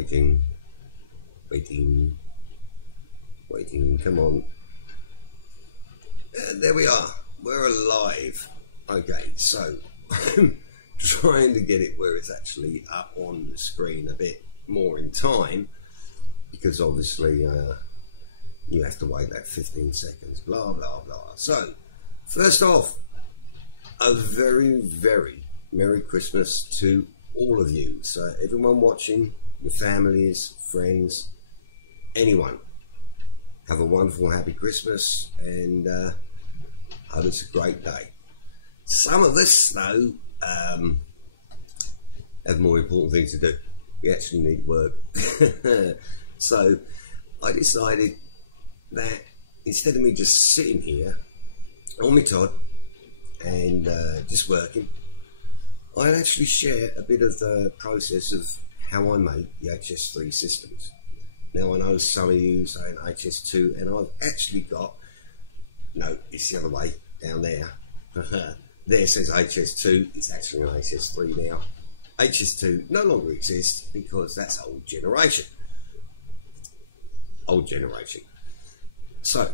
Waiting, come on. There we are, we're alive. Okay, so I'm trying to get it where it's actually up on the screen a bit more in time, because obviously you have to wait that 15 seconds, blah, blah, blah. So, first off, a very, very Merry Christmas to all of you. So everyone watching, your families, friends, anyone, have a wonderful, happy Christmas, and hope it's a great day. Some of us, though, have more important things to do. We actually need work. So I decided that instead of me just sitting here on my Todd and just working, I'd actually share a bit of the process of how I make the Hs3 systems. Now I know some of you saying Hs2, and I've actually got, no, it's the other way, down there. There says Hs2, it's actually an Hs3 now. Hs2 no longer exists because that's old generation. Old generation. So,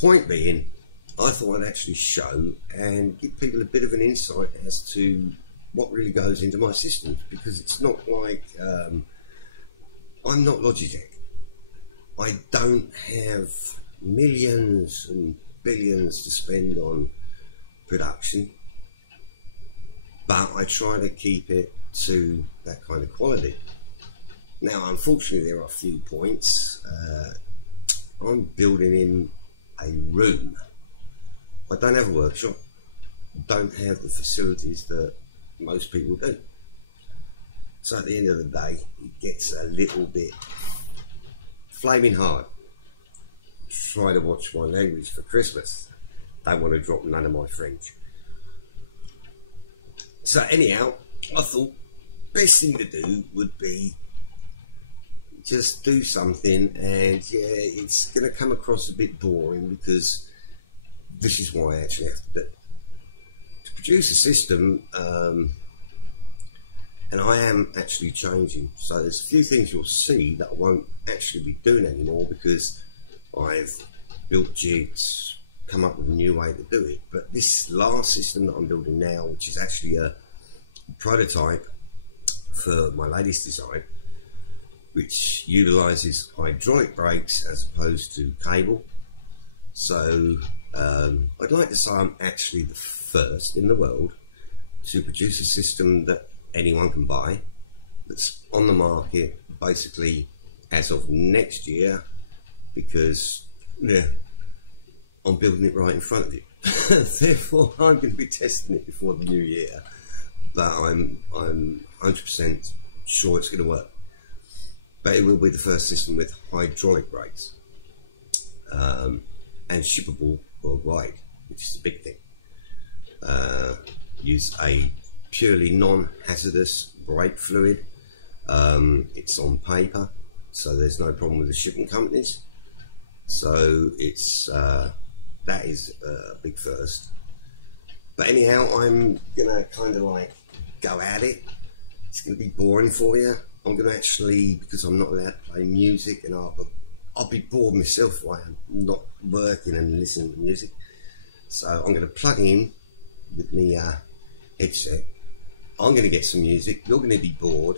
point being, I thought I'd actually show and give people a bit of an insight as to what really goes into my systems, because it's not like I'm not Logitech. I don't have millions and billions to spend on production, but I try to keep it to that kind of quality. Now, unfortunately, there are a few points. I'm building in a room. I don't have a workshop, don't have the facilities that most people do. So at the end of the day, it gets a little bit flaming hard. Try to watch my language for Christmas. Don't want to drop none of my French. So anyhow, I thought best thing to do would be just do something, and yeah, it's going to come across a bit boring, because this is why I actually have to do it. To produce a system, and I am actually changing, so there's a few things you'll see that I won't actually be doing anymore, because I've built jigs, come up with a new way to do it. But this last system that I'm building now, which is actually a prototype for my latest design, which utilizes hydraulic brakes as opposed to cable. So I'd like to say I'm actually the first in the world to produce a system that anyone can buy, that's on the market basically as of next year, because yeah, I'm building it right in front of you. Therefore I'm going to be testing it before the new year, but I'm 100% sure it's going to work. But it will be the first system with hydraulic brakes, and shippable worldwide, which is a big thing. Use a purely non-hazardous brake fluid. It's on paper, so there's no problem with the shipping companies. So it's that is a big first. But anyhow, I'm gonna kind of like go at it. It's gonna be boring for you. I'm gonna actually, because I'm not allowed to play music, and I'll be bored myself while I'm not working and listening to music. So I'm gonna plug in with me headset. I'm going to get some music. You're going to be bored.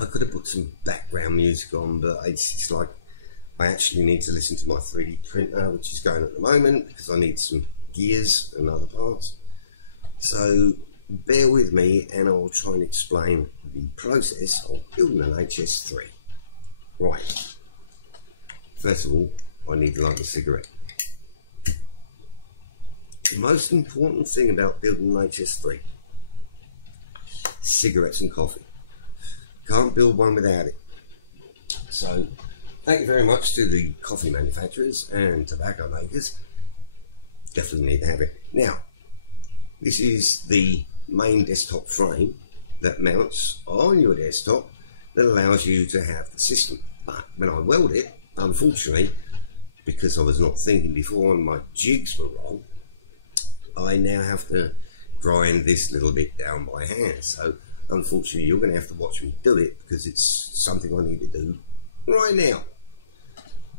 I could have put some background music on, but it's like I actually need to listen to my 3D printer, which is going at the moment, because I need some gears and other parts. So bear with me, and I'll try and explain the process of building an Hs3. Right. First of all, I need to light a cigarette. The most important thing about building an Hs3: cigarettes and coffee. Can't build one without it. So thank you very much to the coffee manufacturers and tobacco makers. Definitely need to have it. Now, this is the main desktop frame that mounts on your desktop, that allows you to have the system. But when I weld it, unfortunately, because I was not thinking before and my jigs were wrong, I now have to grind this little bit down by hand. So unfortunately you're going to have to watch me do it because it's something I need to do right now.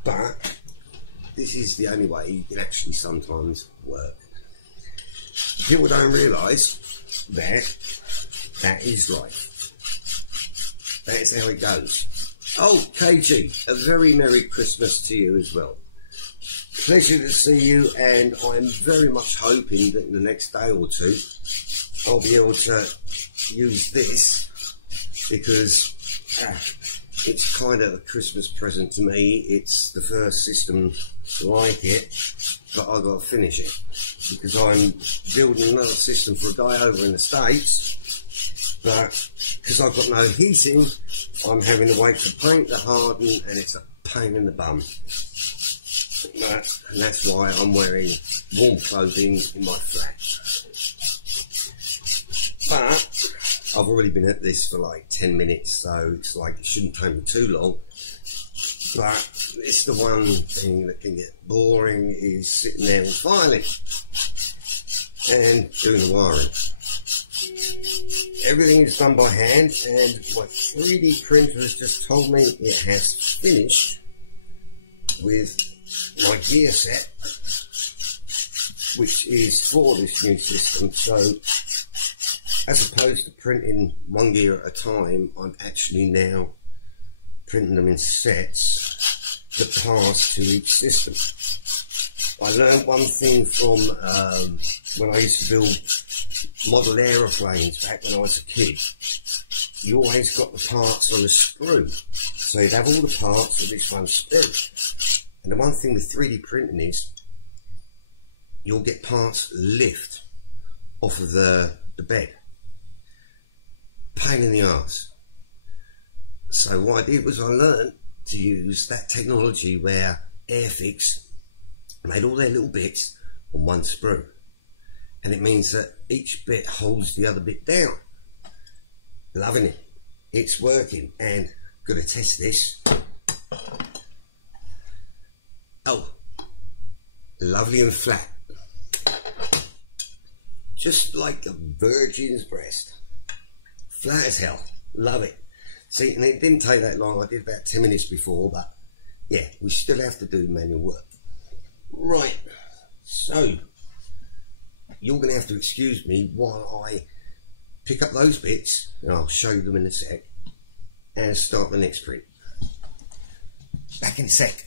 But this is the only way you can actually sometimes work. People don't realise that that is life. That is how it goes. Oh, KG, a very Merry Christmas to you as well. Pleasure to see you, and I'm very much hoping that in the next day or two I'll be able to use this, because it's kind of a Christmas present to me. It's the first system like it, but I've got to finish it because I'm building another system for a guy over in the States, but because I've got no heating, I'm having to wait for paint to harden, and it's a pain in the bum. And that's why I'm wearing warm clothing in my flat. But I've already been at this for like 10 minutes, so it's like it shouldn't take me too long. But it's the one thing that can get boring is sitting there and filing and doing the wiring. Everything is done by hand, and my 3D printer has just told me it has finished with my gear set, which is for this new system. So as opposed to printing one gear at a time, I'm actually now printing them in sets that pass to each system. I learned one thing from when I used to build model aeroplanes back when I was a kid. You always got the parts on a screw, so you'd have all the parts of this one screw. And the one thing with 3D printing is you'll get parts lift off of the bed. Pain in the arse. So what I did was I learned to use that technology where Airfix made all their little bits on one sprue. And it means that each bit holds the other bit down. Loving it. It's working, and gonna test this. Oh, lovely and flat. Just like a virgin's breast. Flat as hell. Love it. See, and it didn't take that long. I did about 10 minutes before, but yeah, we still have to do manual work. Right, so you're going to have to excuse me while I pick up those bits, and I'll show you them in a sec, and start the next print. Back in a sec.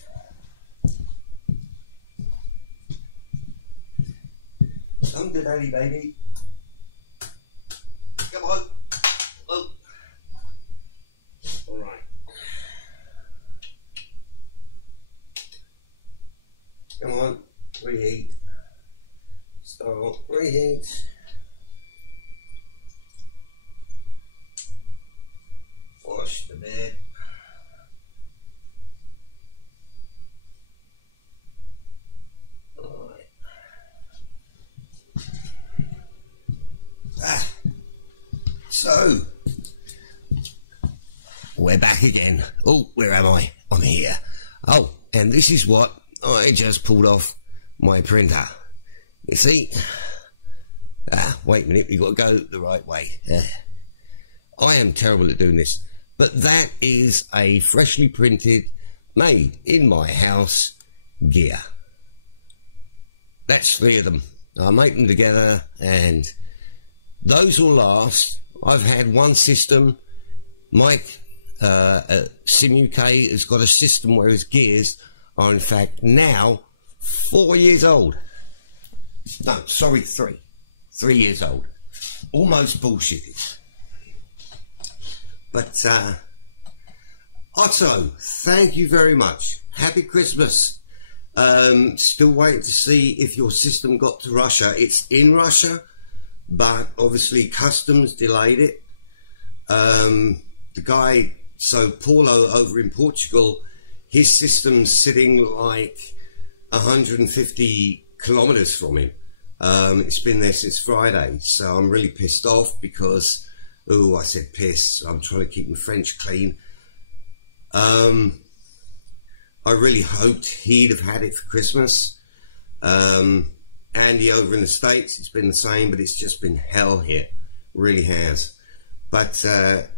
Come to daddy, baby. Come on. Oh. All right. Come on. Reheat. Start. Reheat. Wash the bed. So, we're back again. Oh, where am I? I'm here. Oh, and this is what I just pulled off my printer. You see? Wait a minute, we've got to go the right way. I am terrible at doing this, but that is a freshly printed, made in my house gear. That's 3 of them. I make them together, and those will last. I've had one system. Mike Sim UK has got a system where his gears are in fact now 4 years old. No, sorry, 3. 3 years old. Almost bullshitted. But Otto, thank you very much. Happy Christmas. Still waiting to see if your system got to Russia. It's in Russia, but obviously customs delayed it. The guy, so Paulo over in Portugal, his system's sitting like 150 kilometers from him. It's been there since Friday, so I'm really pissed off because, oh, I said piss, I'm trying to keep my French clean. I really hoped he'd have had it for Christmas. Andy over in the States, it's been the same, but it's just been hell here. Really has. But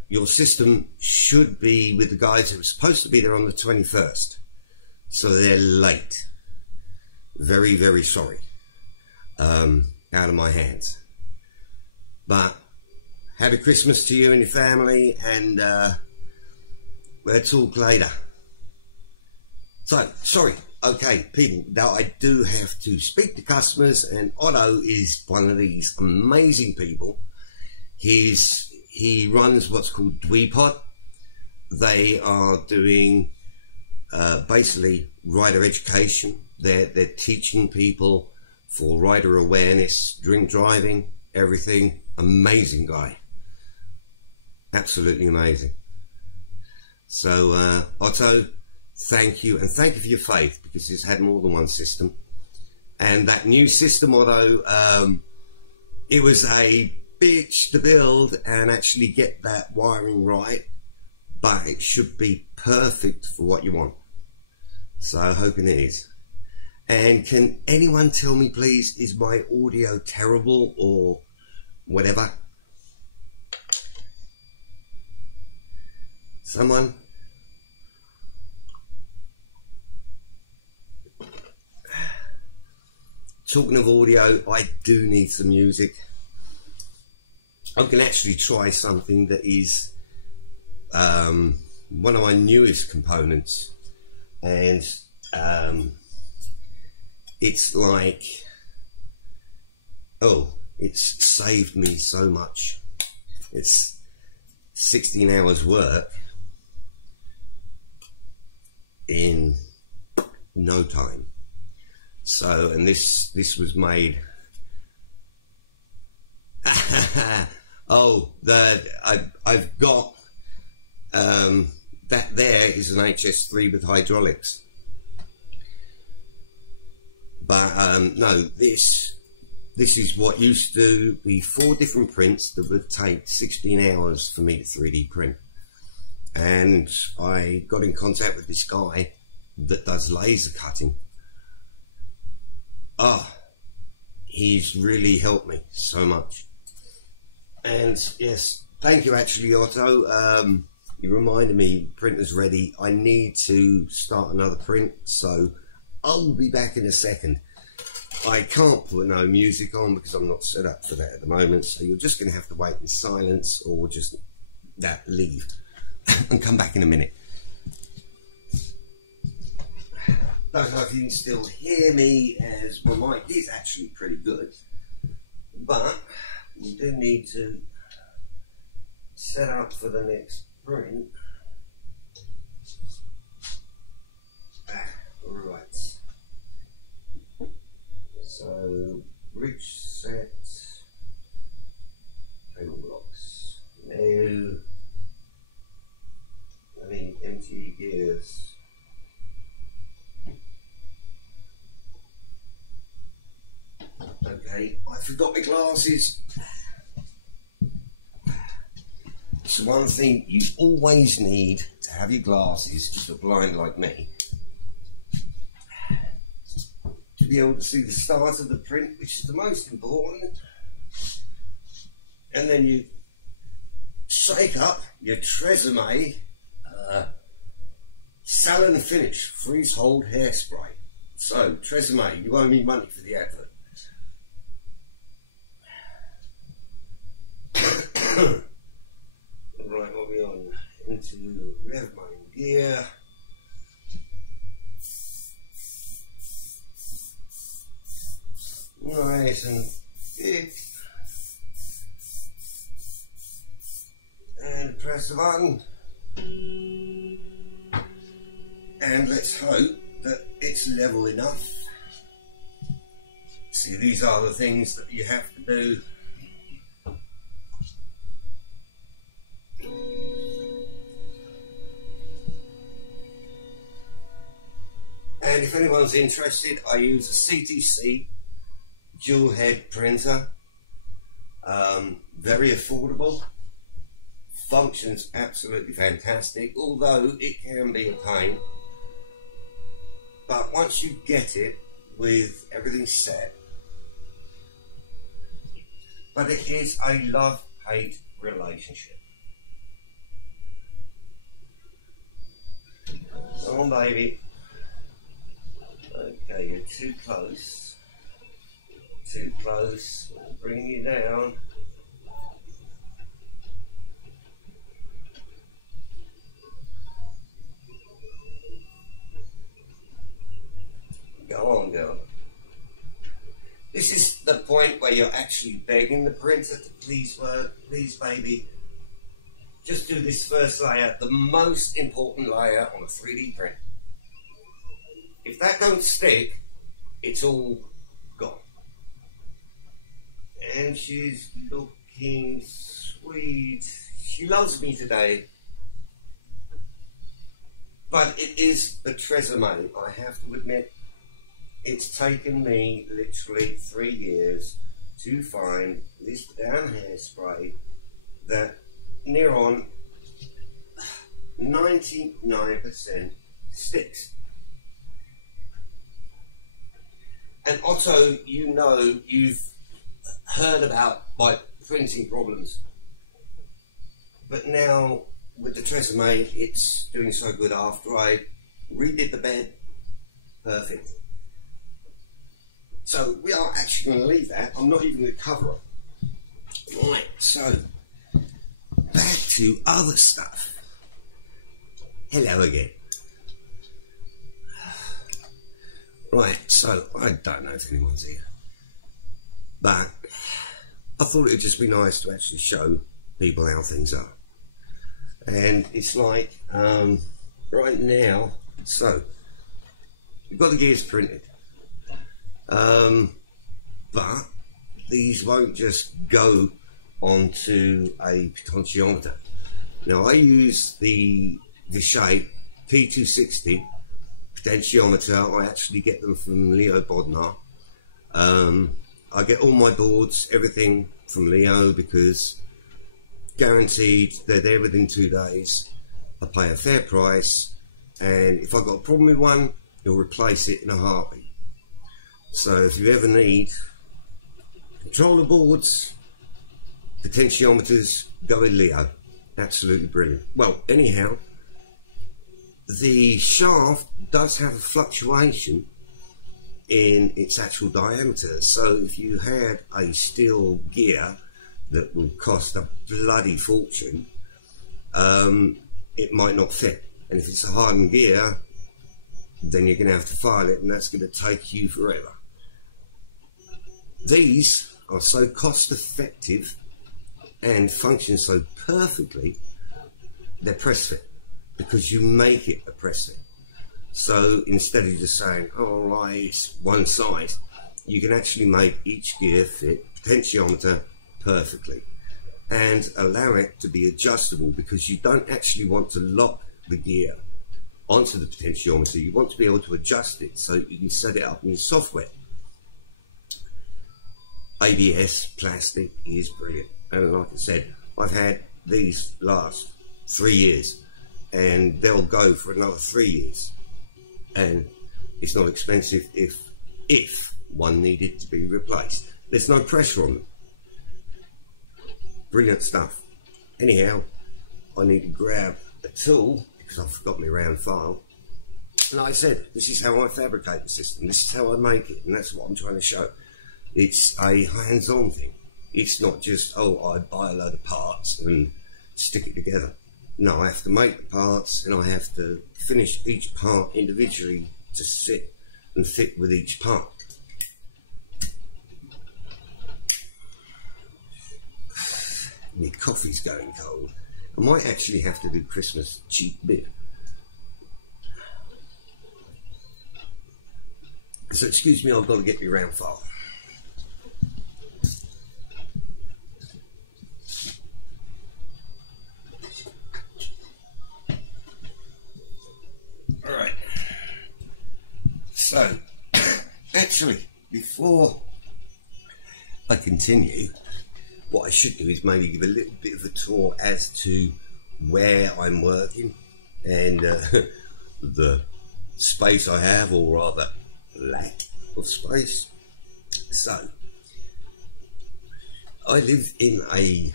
your system should be with the guys that were supposed to be there on the 21st. So they're late. Very, very sorry. Out of my hands. But happy Christmas to you and your family, and we'll talk later. So, sorry. Okay, people, now I do have to speak to customers, and Otto is one of these amazing people. He runs what's called Dweepod. They are doing basically rider education. They're teaching people for rider awareness, drink driving, everything. Amazing guy. Absolutely amazing. So Otto, thank you, and thank you for your faith, because he's had more than one system. And that new system, Otto, it was a bitch to build and actually get that wiring right, but it should be perfect for what you want. So I'm hoping it is. And can anyone tell me, please, is my audio terrible or whatever? Someone? Talking of audio, I do need some music. I can actually try something that is one of my newest components, and it's like, oh, it's saved me so much. It's 16 hours work in no time. So, and this was made oh, I've got that there is an Hs3 with hydraulics, but no, this is what used to be 4 different prints that would take 16 hours for me to 3D print. And I got in contact with this guy that does laser cutting. Oh, he's really helped me so much. And yes, thank you actually, Otto. You reminded me, printer's ready. I need to start another print, so I'll be back in a second. I can't put no music on because I'm not set up for that at the moment, so you're just going to have to wait in silence, or just leave and come back in a minute. Don't know if you can still hear me, as my mic is actually pretty good, but we do need to set up for the next print. Right. So, bridge set, cable blocks. No. I need empty gears. Okay, I forgot my glasses. So one thing you always need to have your glasses, if you're blind like me, to be able to see the start of the print, which is the most important. And then you shake up your Tresemme Salon Finish Freeze Hold Hairspray. So, Tresemme, you owe me money for the advert. Right, what are we on? Into hairbrained gear. Nice and big. And press the button. And let's hope that it's level enough. See, these are the things that you have to do. And if anyone's interested, I use a CTC dual head printer. Very affordable. Functions absolutely fantastic, although it can be a pain. But once you get it with everything set, but it is a love-hate relationship. Come on, baby. Okay, you're too close. Too close. Bring you down. Go on, girl. This is the point where you're actually begging the printer to please work, please, baby. Just do this first layer, the most important layer on a 3D print. If that don't stick, it's all gone. And she's looking sweet. She loves me today. But it is a tresemme, I have to admit. It's taken me literally 3 years to find this damn hairspray that near on 99% sticks. And Otto, you know, you've heard about my printing problems, but now with the tresemme, it's doing so good. After I redid the bed, perfect. So we are actually going to leave that. I'm not even going to cover it. Right, so back to other stuff. Hello again. Right, so I don't know if anyone's here, but I thought it would just be nice to actually show people how things are. And it's like, right now, so we've got the gears printed, but these won't just go onto a potentiometer. Now I use the Hs3 P260 potentiometer. I actually get them from Leo Bodnar. I get all my boards, everything from Leo, because guaranteed they're there within 2 days. I pay a fair price, and if I've got a problem with one, he'll replace it in a heartbeat. So if you ever need controller boards, potentiometers, go with Leo. Absolutely brilliant. Well, anyhow, the shaft does have a fluctuation in its actual diameter. So if you had a steel gear that will cost a bloody fortune, it might not fit. And if it's a hardened gear, then you're going to have to file it, and that's going to take you forever. These are so cost effective and function so perfectly, they're press fit, because you make it a press fit. So instead of just saying, oh right, it's one size, you can actually make each gear fit potentiometer perfectly and allow it to be adjustable, because you don't actually want to lock the gear onto the potentiometer. You want to be able to adjust it so you can set it up in your software. ABS plastic is brilliant, and like I said, I've had these last 3 years, and they'll go for another 3 years, and it's not expensive if one needed to be replaced. There's no pressure on them. Brilliant stuff. Anyhow, I need to grab a tool because I forgot my round file. And like I said, this is how I fabricate the system. This is how I make it, and that's what I'm trying to show. It's a hands-on thing. It's not just, oh, I buy a load of parts and stick it together. No, I have to make the parts, and I have to finish each part individually to sit and fit with each part. My coffee's going cold. I might actually have to do Christmas cheap beer. So excuse me, I've got to get my round file. Alright. So, actually, before I continue, what I should do is maybe give a little bit of a tour as to where I'm working and the space I have, or rather lack of space. So I live in a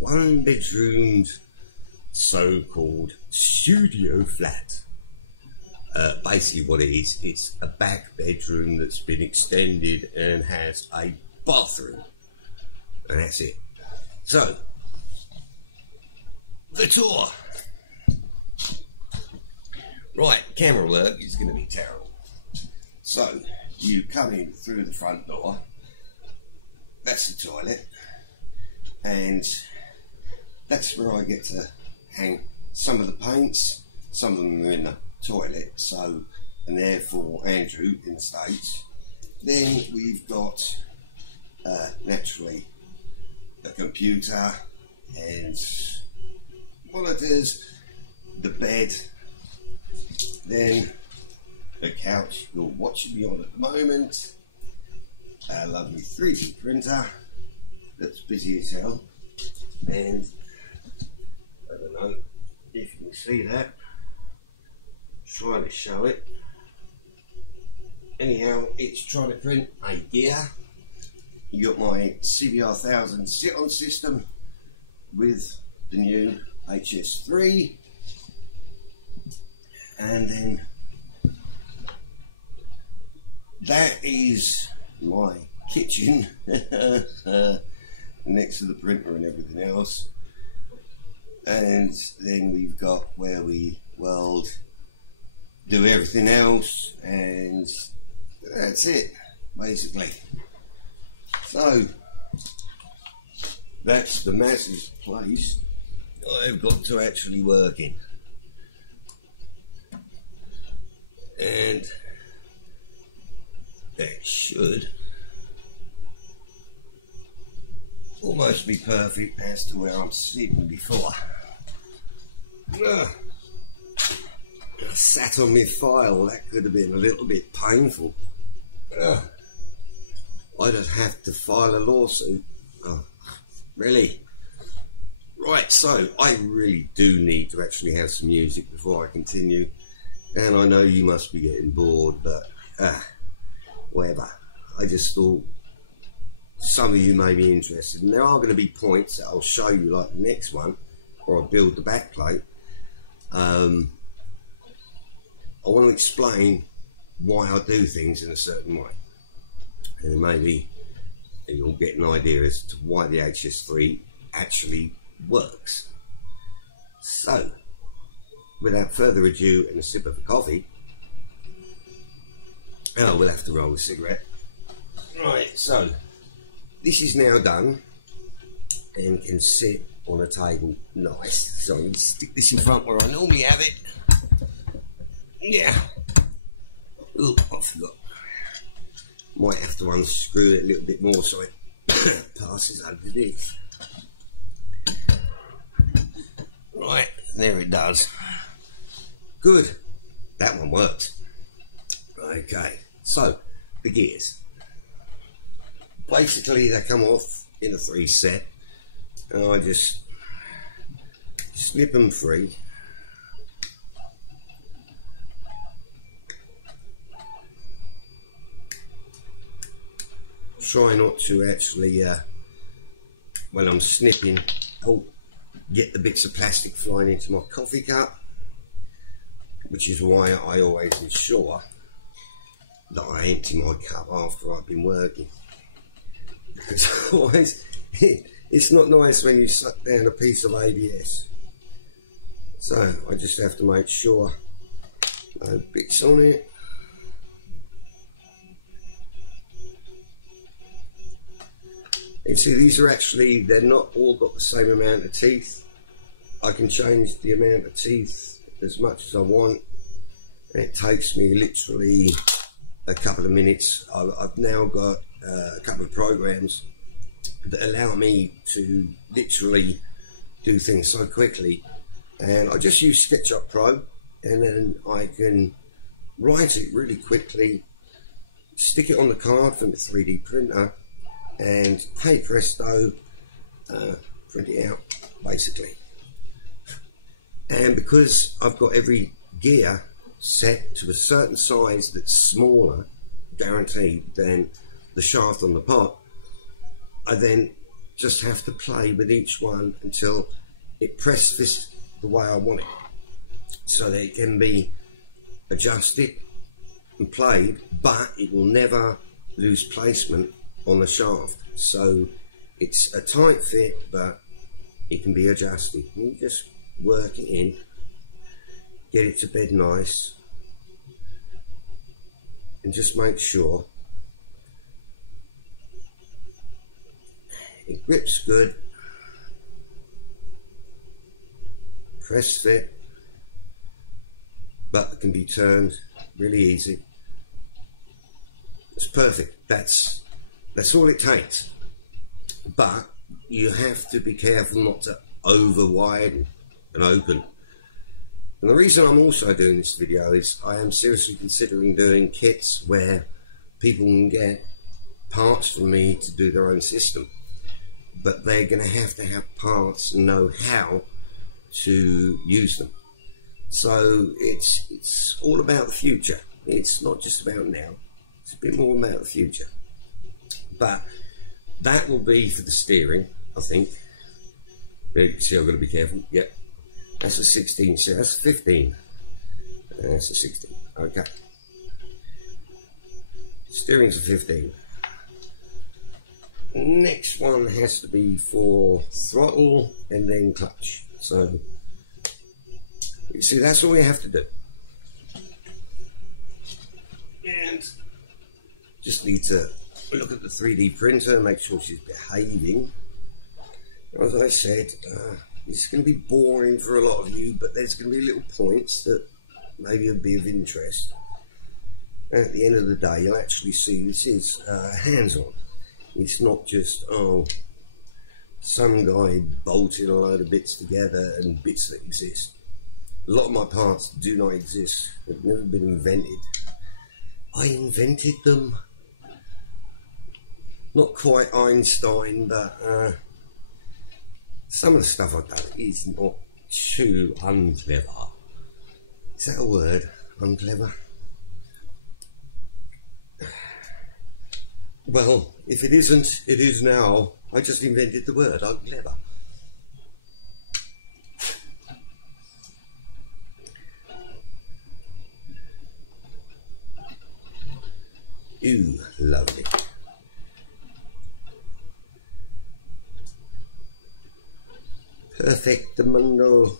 1-bedroomed so-called studio flat, Basically what it is, it's a back bedroom that's been extended and has a bathroom, and that's it. So, the tour. Right, camera work is going to be terrible. So, you come in through the front door, that's the toilet, and that's where I get to hang some of the paints. Some of them are in the toilet, so, and therefore Andrew in the States. Then we've got naturally the computer and monitors, the bed, then the couch you're watching me on at the moment, a lovely 3D printer that's busy as hell, and I don't know if you can see that, trying to show it. Anyhow, it's trying to print a gear. You got my CBR 1000 sit-on system with the new Hs3, and then that is my kitchen next to the printer and everything else. And then we've got where we weld, do everything else, and that's it basically. So that's the massive place I've got to actually work in, and that should almost be perfect as to where I'm sitting before. I sat on my file, that could have been a little bit painful. I'd have to file a lawsuit. Oh, really? Right, so I really do need to actually have some music before I continue. And I know you must be getting bored, but whatever. I just thought some of you may be interested. And there are going to be points that I'll show you, like the next one, or I'll build the backplate. I want to explain why I do things in a certain way, and maybe you'll get an idea as to why the Hs3 actually works. So, without further ado and a sip of coffee, we'll have to roll a cigarette. Right, so this is now done and can sit on a table nice. So I'm going to stick this in front where I normally have it. Yeah. Oh, I forgot. Might have to unscrew it a little bit more so it passes underneath. Right, there it does. Good. That one worked. Okay, so the gears. Basically, they come off in a 3 set, and I just snip them free. Try not to actually, when I'm snipping, get the bits of plastic flying into my coffee cup, which is why I always ensure that I empty my cup after I've been working, because otherwise it's not nice when you suck down a piece of ABS. So I just have to make sure no bits on it. And see, these are actually, they're not all got the same amount of teeth. I can change the amount of teeth as much as I want. And it takes me literally a couple of minutes. I've now got a couple of programs that allow me to literally do things so quickly. And I just use SketchUp Pro, and then I can write it really quickly, stick it on the card from the 3D printer, and hey presto, print it out basically. And because I've got every gear set to a certain size that's smaller, guaranteed, than the shaft on the pot, I then just have to play with each one until it presses the way I want it, so that it can be adjusted and played, but it will never lose placement on the shaft. So it's a tight fit, but it can be adjusted. You just work it in, get it to bed nice, and just make sure it grips good. Press fit, but it can be turned really easy. It's perfect. That's all it takes. But you have to be careful not to over widen and open. And the reason I'm also doing this video is I am seriously considering doing kits where people can get parts from me to do their own system, but they're going to have parts and know how to use them. So it's all about the future. It's not just about now. It's a bit more about the future. But that will be for the steering, I think. See, I've got to be careful. Yep, that's a 16. So that's a 15. That's a 16. Okay. Steering's a 15. Next one has to be for throttle and then clutch. So you see, that's all we have to do. And just need to look at the 3D printer, make sure she's behaving. As I said, it's going to be boring for a lot of you, but there's going to be little points that maybe will be of interest. And at the end of the day, you'll actually see this is hands-on. It's not just, oh, some guy bolted a load of bits together and bits that exist. A lot of my parts do not exist. They've never been invented. I invented them. Not quite Einstein, but some of the stuff I've done is not too unclever. Is that a word? Unclever? Well, if it isn't, it is now. I just invented the word unclever. Ooh, lovely. Perfectamundo.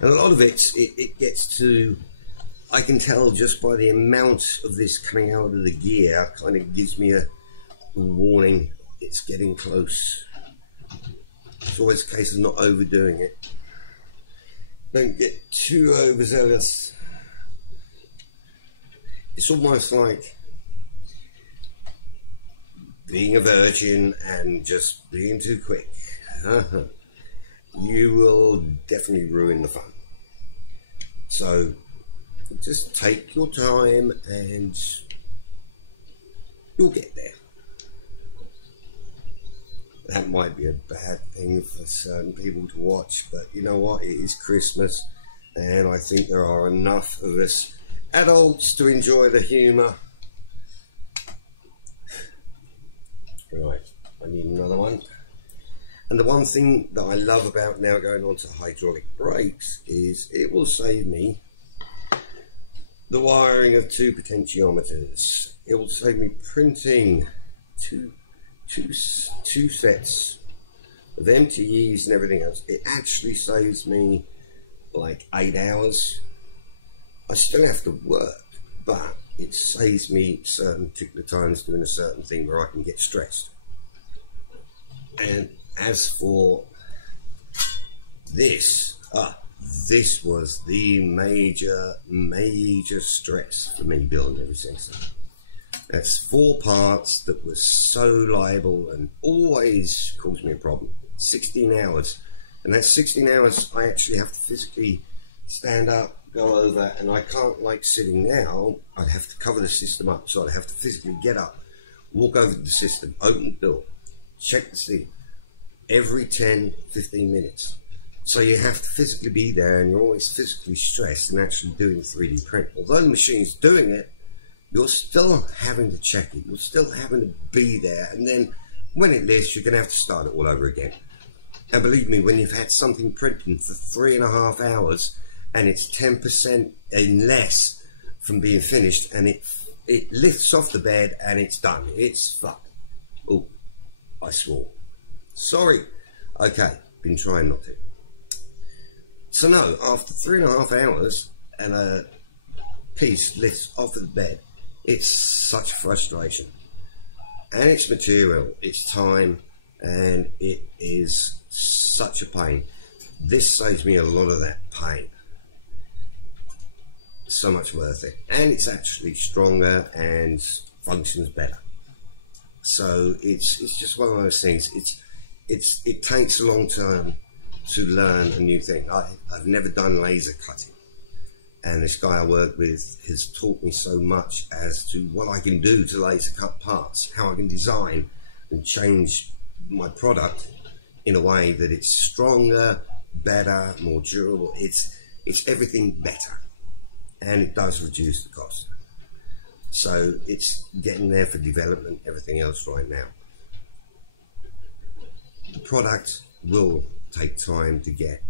And a lot of it gets to, I can tell just by the amount of this coming out of the gear, kind of gives me a warning it's getting close. It's always a case of not overdoing it. Don't get too overzealous. It's almost like being a virgin and just being too quick. You will definitely ruin the fun. So just take your time and you'll get there. That might be a bad thing for certain people to watch, but you know what? It is Christmas, and I think there are enough of us adults to enjoy the humour. Right, I need another one. And the one thing that I love about now going on to hydraulic brakes is it will save me the wiring of 2 potentiometers. It will save me printing two sets of MTEs and everything else. It actually saves me like 8 hours. I still have to work, but it saves me certain particular times doing a certain thing where I can get stressed. And as for this, this was the major stress for me building every sensor. That's 4 parts that were so liable and always caused me a problem. 16 hours. And that's 16 hours I actually have to physically stand up, go over, and I can't, like sitting now, I'd have to cover the system up, so I'd have to physically get up, walk over to the system, open the door, check the steam, every 10-15 minutes. So you have to physically be there, and you're always physically stressed and actually doing 3D print. Although the machine's doing it, you're still having to check it, you're still having to be there, and then when it lifts, you're going to have to start it all over again. And believe me, when you've had something printing for 3.5 hours and it's 10% in less from being finished, and it lifts off the bed and it's done. It's fuck. Oh, I swore. Sorry. Okay, been trying not to. So no, after 3.5 hours and a piece lifts off of the bed, it's such frustration. And it's material, it's time, and it is such a pain. This saves me a lot of that pain. So much worth it. And it's actually stronger and functions better. So it's just one of those things. It takes a long time to learn a new thing. I've never done laser cutting, and this guy I work with has taught me so much as to what I can do to laser cut parts, how I can design and change my product in a way that it's stronger, better, more durable. It's everything better, and it does reduce the cost. So it's getting there for development, everything else right now. The product will take time to get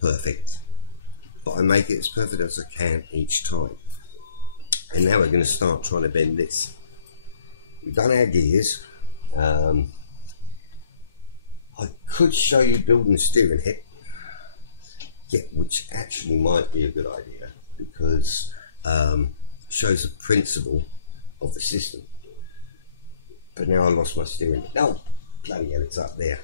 perfect, but I make it as perfect as I can each time. And now we're going to start trying to bend this. We've done our gears. I could show you building a steering head, which actually might be a good idea, because shows the principle of the system. But now I lost my steering head. No, bloody hell, it's up there.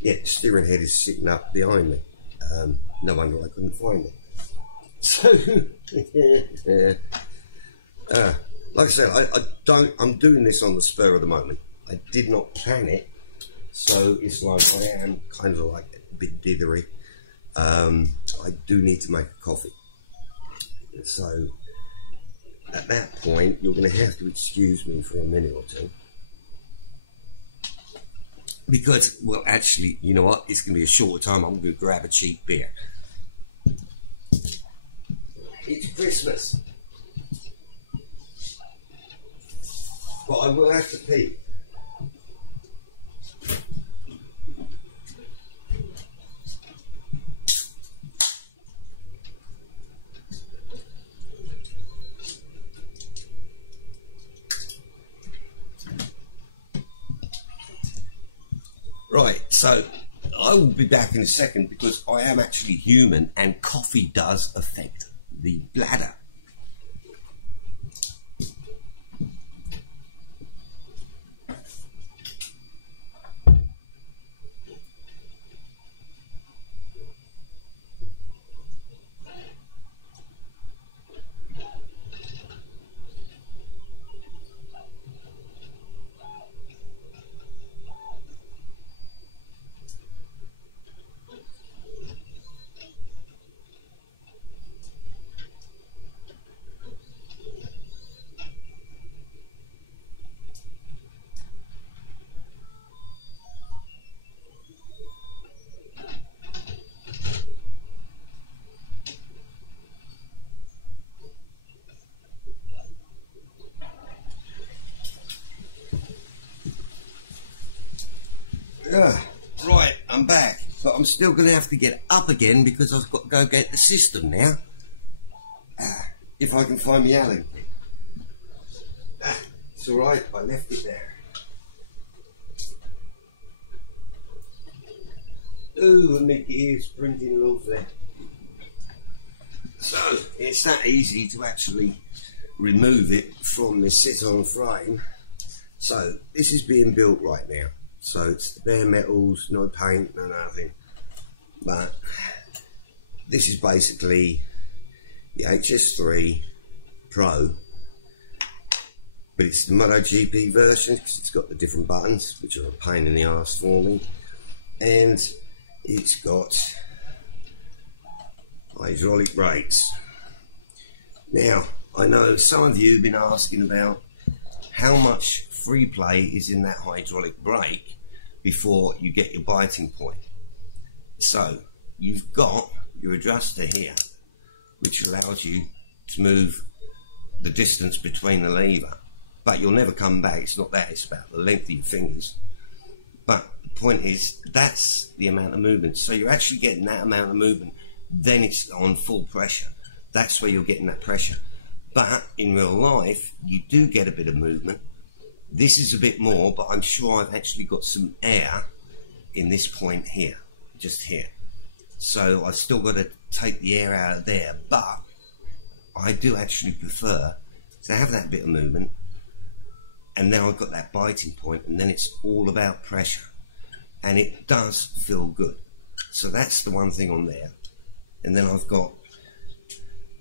Yeah, the steering head is sitting up behind me. No wonder I couldn't find it. So, like I said, I'm doing this on the spur of the moment. I did not plan it, so it's like I am kind of like a bit dithery. I do need to make a coffee. So, at that point, you're going to have to excuse me for a minute or two. Because, well, actually, you know what? It's going to be a shorter time. I'm going to grab a cheap beer. It's Christmas. But I will have to pee. Right, so I will be back in a second, because I am actually human and coffee does affect the bladder. Right, I'm back, but I'm still going to have to get up again because I've got to go get the system now. If I can find my Allen kit. It's alright, I left it there. Ooh, and my gear's printing lovely. So, it's that easy to actually remove it from the sit-on frame. So, this is being built right now. So it's the bare metals, no paint, no nothing. But this is basically the Hs3 Pro, but it's the MotoGP version because it's got the different buttons, which are a pain in the arse for me, and it's got hydraulic brakes. Now, I know some of you have been asking about how much free play is in that hydraulic brake before you get your biting point. So you've got your adjuster here, which allows you to move the distance between the lever, but you'll never come back. It's not that, it's about the length of your fingers. But the point is, that's the amount of movement. So you're actually getting that amount of movement then it's on full pressure. That's where you're getting that pressure. But in real life, you do get a bit of movement. This is a bit more, but I'm sure I've actually got some air in this point here, just here. So I've still got to take the air out of there, but I do actually prefer to have that bit of movement, and now I've got that biting point, and then it's all about pressure, and it does feel good. So that's the one thing on there. And then I've got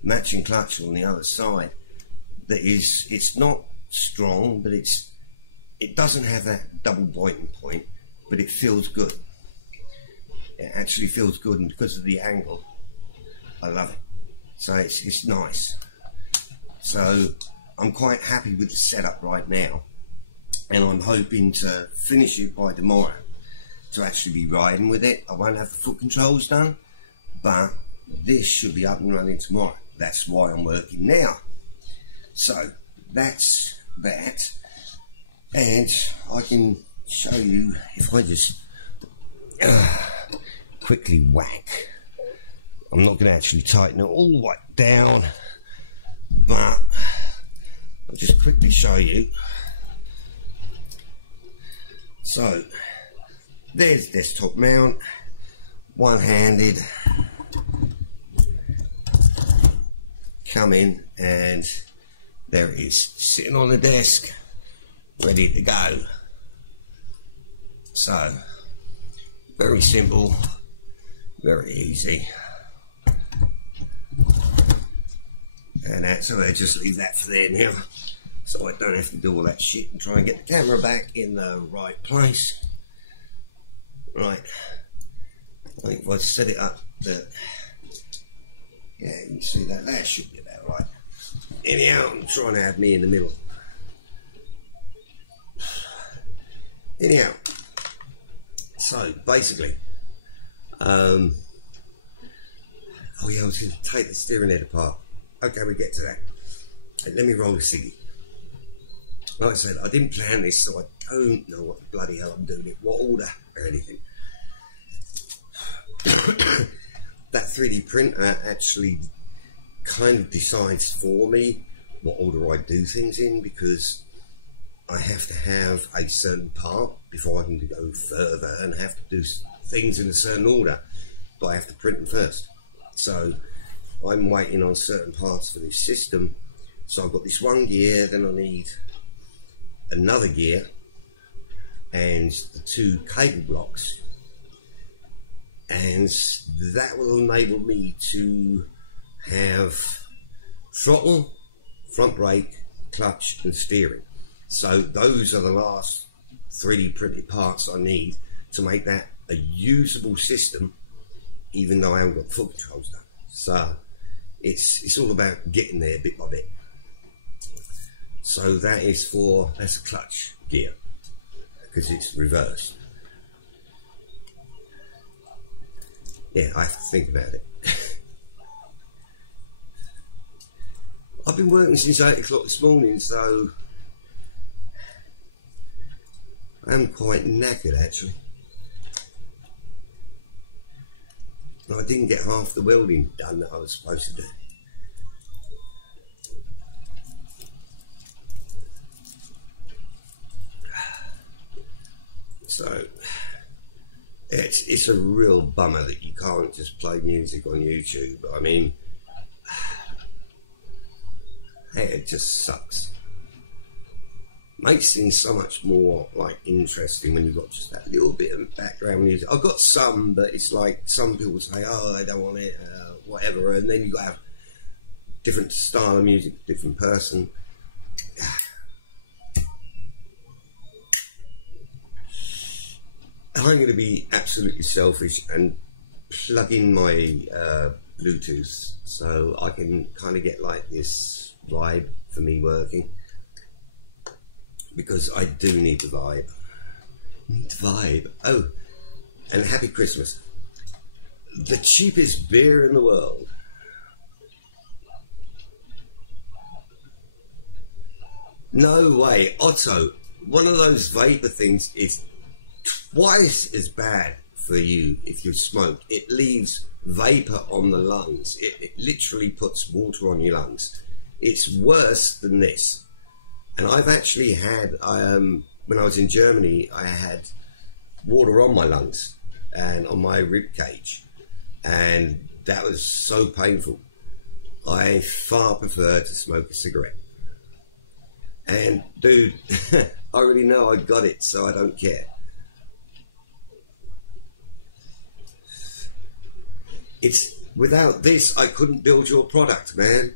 matching clutch on the other side that is, it's not strong, but it doesn't have that double biting point, but it feels good. It actually feels good, and because of the angle, I love it. So it's nice. So I'm quite happy with the setup right now, and I'm hoping to finish it by tomorrow to actually be riding with it. I won't have the foot controls done, but this should be up and running tomorrow. That's why I'm working now. So that's that, and I can show you if I just quickly whack. I'm not going to actually tighten it all the way down, but I'll just quickly show you. So there's desktop mount, one-handed, come in, and there it is, sitting on the desk, ready to go. So very simple, very easy. And that's, so I just leave that for there now, so I don't have to do all that shit and try and get the camera back in the right place. Right, I think if I set it up that, yeah, you can see that, that should be about right. Anyhow, I'm trying to have me in the middle. Anyhow, so basically, oh yeah, I was going to take the steering head apart. Okay, we get to that. Let me roll a ciggy. Like I said, I didn't plan this, so I don't know what the bloody hell I'm doing, in what order or anything. That 3D printer actually kind of decides for me what order I do things in, because I have to have a certain part before I can go further, and have to do things in a certain order, but I have to print them first. So I'm waiting on certain parts for this system. So I've got this one gear, then I need another gear and the two cable blocks, and that will enable me to have throttle, front brake, clutch and steering. So those are the last 3D printed parts I need to make that a usable system, even though I haven't got the foot controls done. So it's all about getting there bit by bit. So that is that's a clutch gear, because it's reversed. Yeah, I have to think about it. I've been working since 8 o'clock this morning, so I'm quite knackered actually. I didn't get half the welding done that I was supposed to do. So it's a real bummer that you can't just play music on YouTube. I mean, it just sucks. Makes things so much more like interesting when you've got just that little bit of background music. I've got some, but it's like some people say, oh, they don't want it, whatever, and then you've got to have different style of music, different person. I'm going to be absolutely selfish and plug in my Bluetooth so I can kind of get like this vibe for me working, because I do need the vibe. Oh, and happy Christmas. The cheapest beer in the world. No way. Otto, one of those vapor things is twice as bad for you if you smoke. It leaves vapor on the lungs. It literally puts water on your lungs. It's worse than this. And I've actually had, when I was in Germany, I had water on my lungs and on my rib cage, and that was so painful. I far prefer to smoke a cigarette. And dude, I already know I got it, so I don't care. It's without this, I couldn't build your product, man.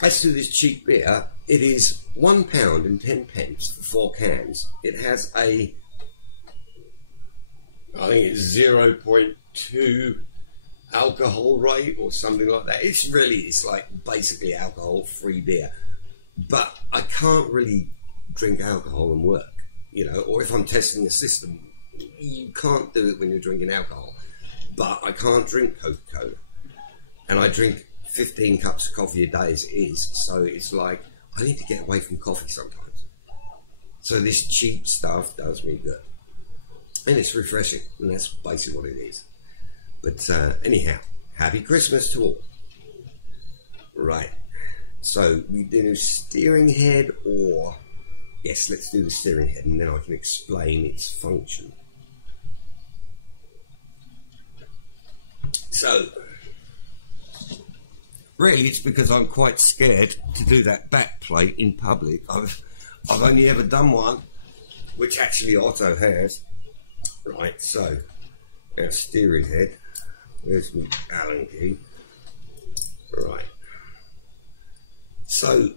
Let's do this cheap beer. It is £1.10 for 4 cans. It has I think it's 0.2 alcohol rate or something like that. It's like basically alcohol-free beer. But I can't really drink alcohol and work, you know, or if I'm testing a system, you can't do it when you're drinking alcohol. But I can't drink Coca-Cola. And I drink 15 cups of coffee a day as it is, so it's like I need to get away from coffee sometimes. So this cheap stuff does me good, and it's refreshing, and that's basically what it is. But anyhow, happy Christmas to all. Right, so we do steering head, or yes, let's do the steering head, and then I can explain its function. So really, it's because I'm quite scared to do that back plate in public. I've only ever done one, which actually Otto has. Right, so our steering head. Where's my Allen key? Right. So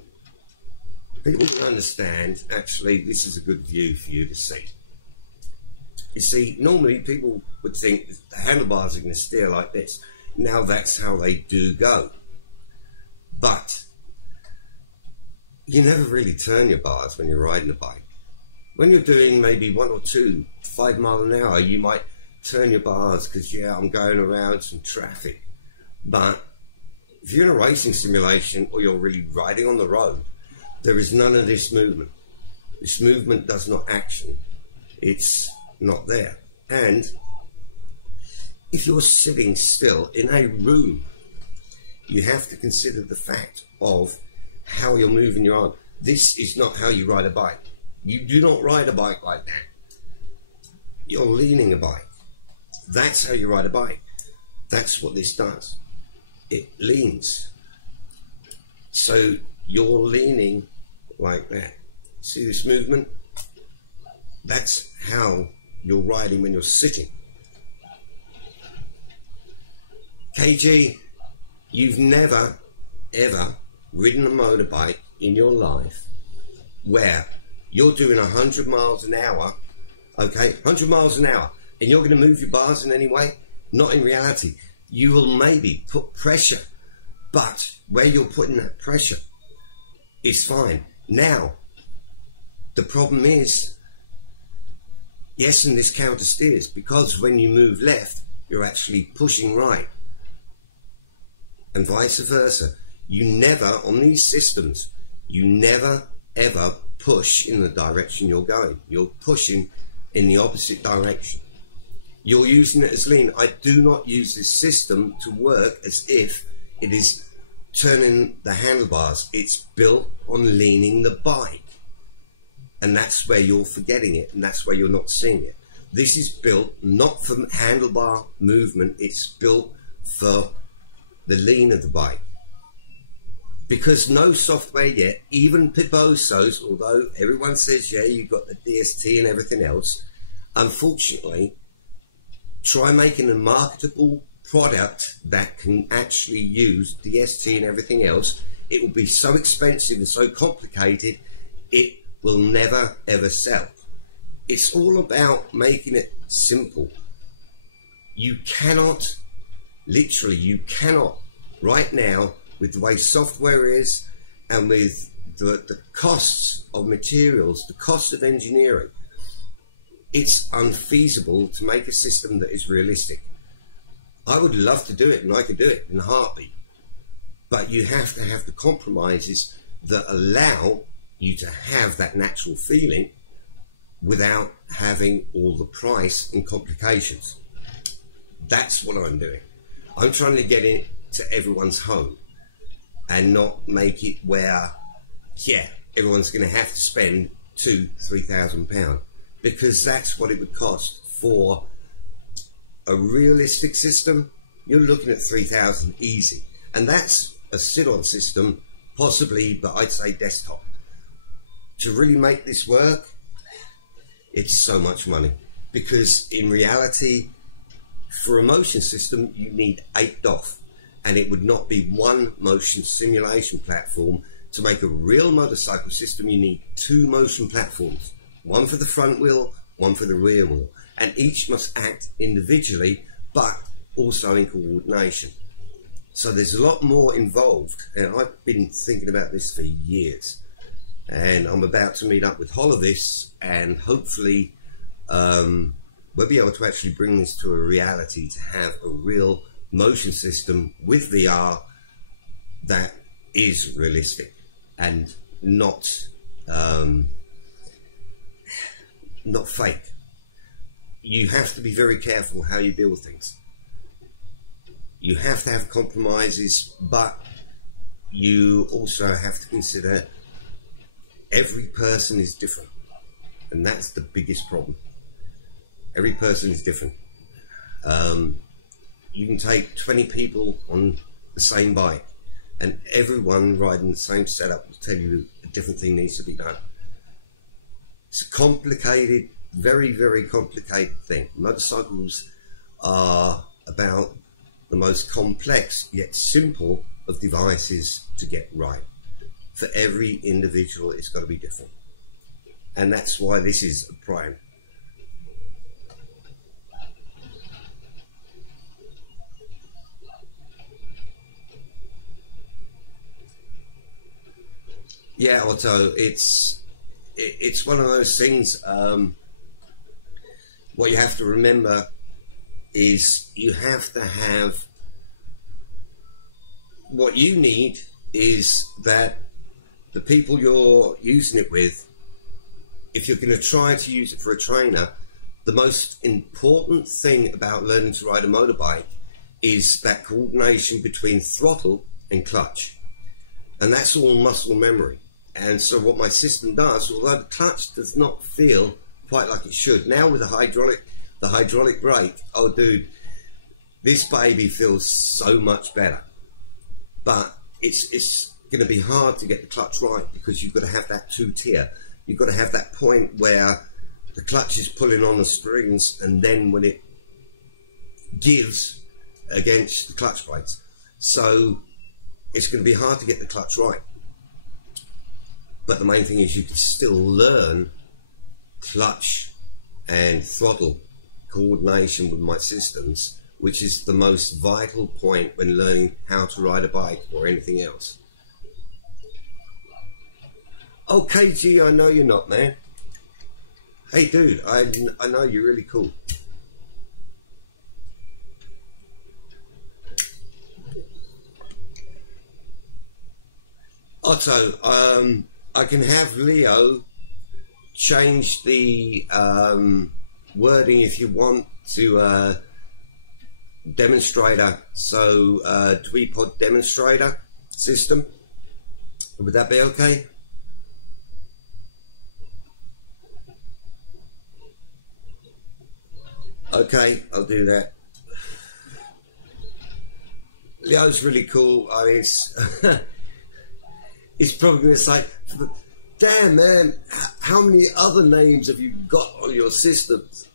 people can understand. Actually, this is a good view for you to see. You see, normally people would think the handlebars are going to steer like this. Now that's how they do go. But you never really turn your bars when you're riding a bike. When you're doing maybe 1 or 2, 5 miles an hour, you might turn your bars because, yeah, I'm going around some traffic. But if you're in a racing simulation or you're really riding on the road, there is none of this movement. This movement does not action. It's not there. And if you're sitting still in a room, you have to consider the fact of how you're moving your arm. This is not how you ride a bike. You do not ride a bike like that. You're leaning a bike. That's how you ride a bike. That's what this does. It leans. So you're leaning like that. See this movement? That's how you're riding when you're sitting. KG, you've never, ever ridden a motorbike in your life where you're doing 100 miles an hour, okay, 100 miles an hour, and you're going to move your bars in any way? Not in reality. You will maybe put pressure, but where you're putting that pressure is fine. Now, the problem is, yes, and this counter steers, because when you move left, you're actually pushing right. And vice versa. You never, on these systems, you never ever push in the direction you're going. You're pushing in the opposite direction. You're using it as lean. I do not use this system to work as if it is turning the handlebars. It's built on leaning the bike. And that's where you're forgetting it, and that's where you're not seeing it. This is built not for handlebar movement, it's built for the lean of the bike. Because no software yet, even Piposos, although everyone says, yeah, you've got the DST and everything else, unfortunately, try making a marketable product that can actually use DST and everything else. It will be so expensive and so complicated, it will never ever sell. It's all about making it simple. You cannot, literally, you cannot, right now, with the way software is and with the costs of materials, the cost of engineering, it's unfeasible to make a system that is realistic. I would love to do it, and I could do it in a heartbeat. But you have to have the compromises that allow you to have that natural feeling, without having all the price and complications. That's what I'm doing. I'm trying to get it to everyone's home and not make it where, yeah, everyone's going to have to spend £2,000-3,000, because that's what it would cost for a realistic system. You're looking at 3,000 easy, and that's a sit-on system, possibly, but I'd say desktop. To really make this work, it's so much money, because in reality, for a motion system, you need 8 DOF, and it would not be one motion simulation platform. To make a real motorcycle system, you need 2 motion platforms, one for the front wheel, one for the rear wheel, and each must act individually, but also in coordination. So there's a lot more involved, and I've been thinking about this for years, and I'm about to meet up with Holovis, and hopefully we'll be able to actually bring this to a reality, to have a real motion system with VR that is realistic and not fake. You have to be very careful how you build things. You have to have compromises, but you also have to consider every person is different, and that's the biggest problem. Every person is different. You can take 20 people on the same bike, and everyone riding the same setup will tell you a different thing needs to be done. It's a complicated, very, very complicated thing. Motorcycles are about the most complex yet simple of devices to get right. For every individual, it's got to be different, and that's why this is a prime. Yeah, Otto, it's one of those things. What you have to remember is you have to have, what you need is that the people you're using it with, if you're going to try to use it for a trainer, the most important thing about learning to ride a motorbike is that coordination between throttle and clutch. And that's all muscle memory. And so what my system does, although the clutch does not feel quite like it should, now with the hydraulic brake, oh dude, this baby feels so much better. But it's going to be hard to get the clutch right, because you've got to have that 2-tier. You've got to have that point where the clutch is pulling on the springs, and then when it gives against the clutch plates. So it's going to be hard to get the clutch right. But the main thing is you can still learn clutch and throttle coordination with my systems, which is the most vital point when learning how to ride a bike or anything else. Oh, KG, I know you're not, man. Hey, dude, I know you're really cool. Otto, I can have Leo change the wording if you want to demonstrator, so Dweepod demonstrator system. Would that be okay? Okay, I'll do that. Leo's really cool. I mean, he's probably going to say, damn man, how many other names have you got on your systems?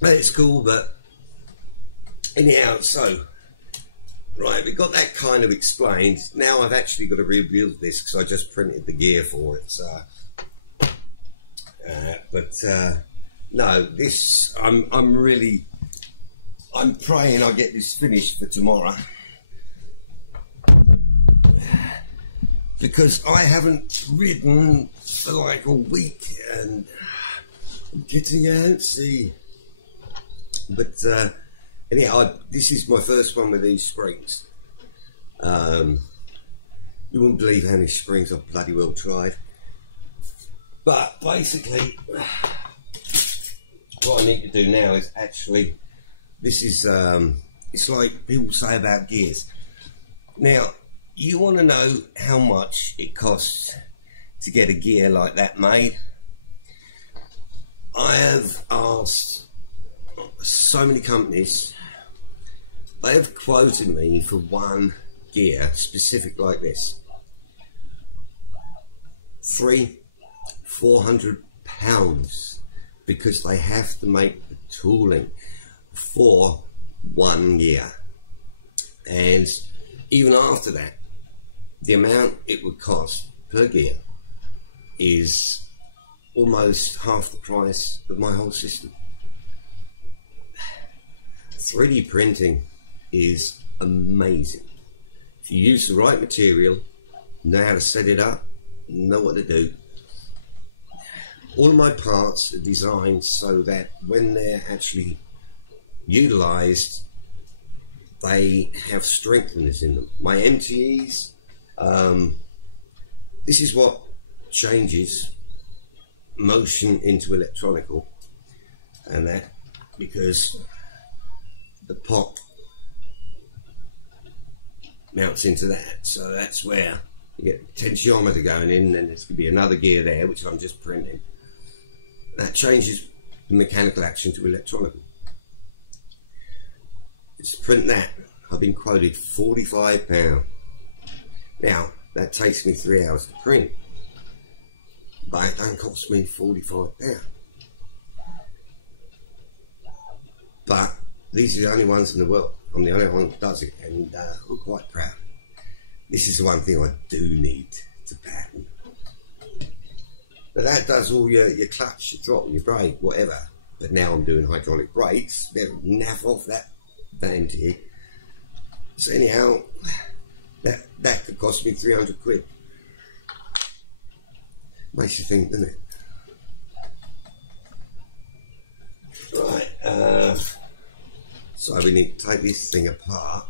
But it's cool, but anyhow, so, right, we got that kind of explained. Now I've actually got to rebuild this because I just printed the gear for it. So, no, this, I'm praying I get this finished for tomorrow, because I haven't ridden for like a week and I'm getting antsy. But anyhow, this is my first one with these springs. You wouldn't believe how many springs I've bloody well tried. But basically, what I need to do now is actually, this is, it's like people say about gears. Now, you want to know how much it costs to get a gear like that made? I have asked so many companies. They have quoted me for one gear specific like this, £300-400, because they have to make the tooling for 1 year. And even after that, the amount it would cost per gear is almost half the price of my whole system. 3D printing is amazing. If you use the right material, know how to set it up, know what to do. All of my parts are designed so that when they're actually utilized, they have strengtheners in them. My MTEs, this is what changes motion into electronical, and that because the pot mounts into that, so that's where you get tensiometer going in, and there's going to be another gear there which I'm just printing. That changes the mechanical action to electronical. To print that, I've been quoted £45. Now that takes me 3 hours to print, but it don't cost me £45. But these are the only ones in the world. I'm the only one that does it, and I'm quite proud. This is the one thing I do need to patent. But that does all your clutch, your throttle, your brake, whatever. But now I'm doing hydraulic brakes. They'll naff off that MTE. So anyhow, that could cost me 300 quid. Makes you think, doesn't it? Right, so we need to take this thing apart.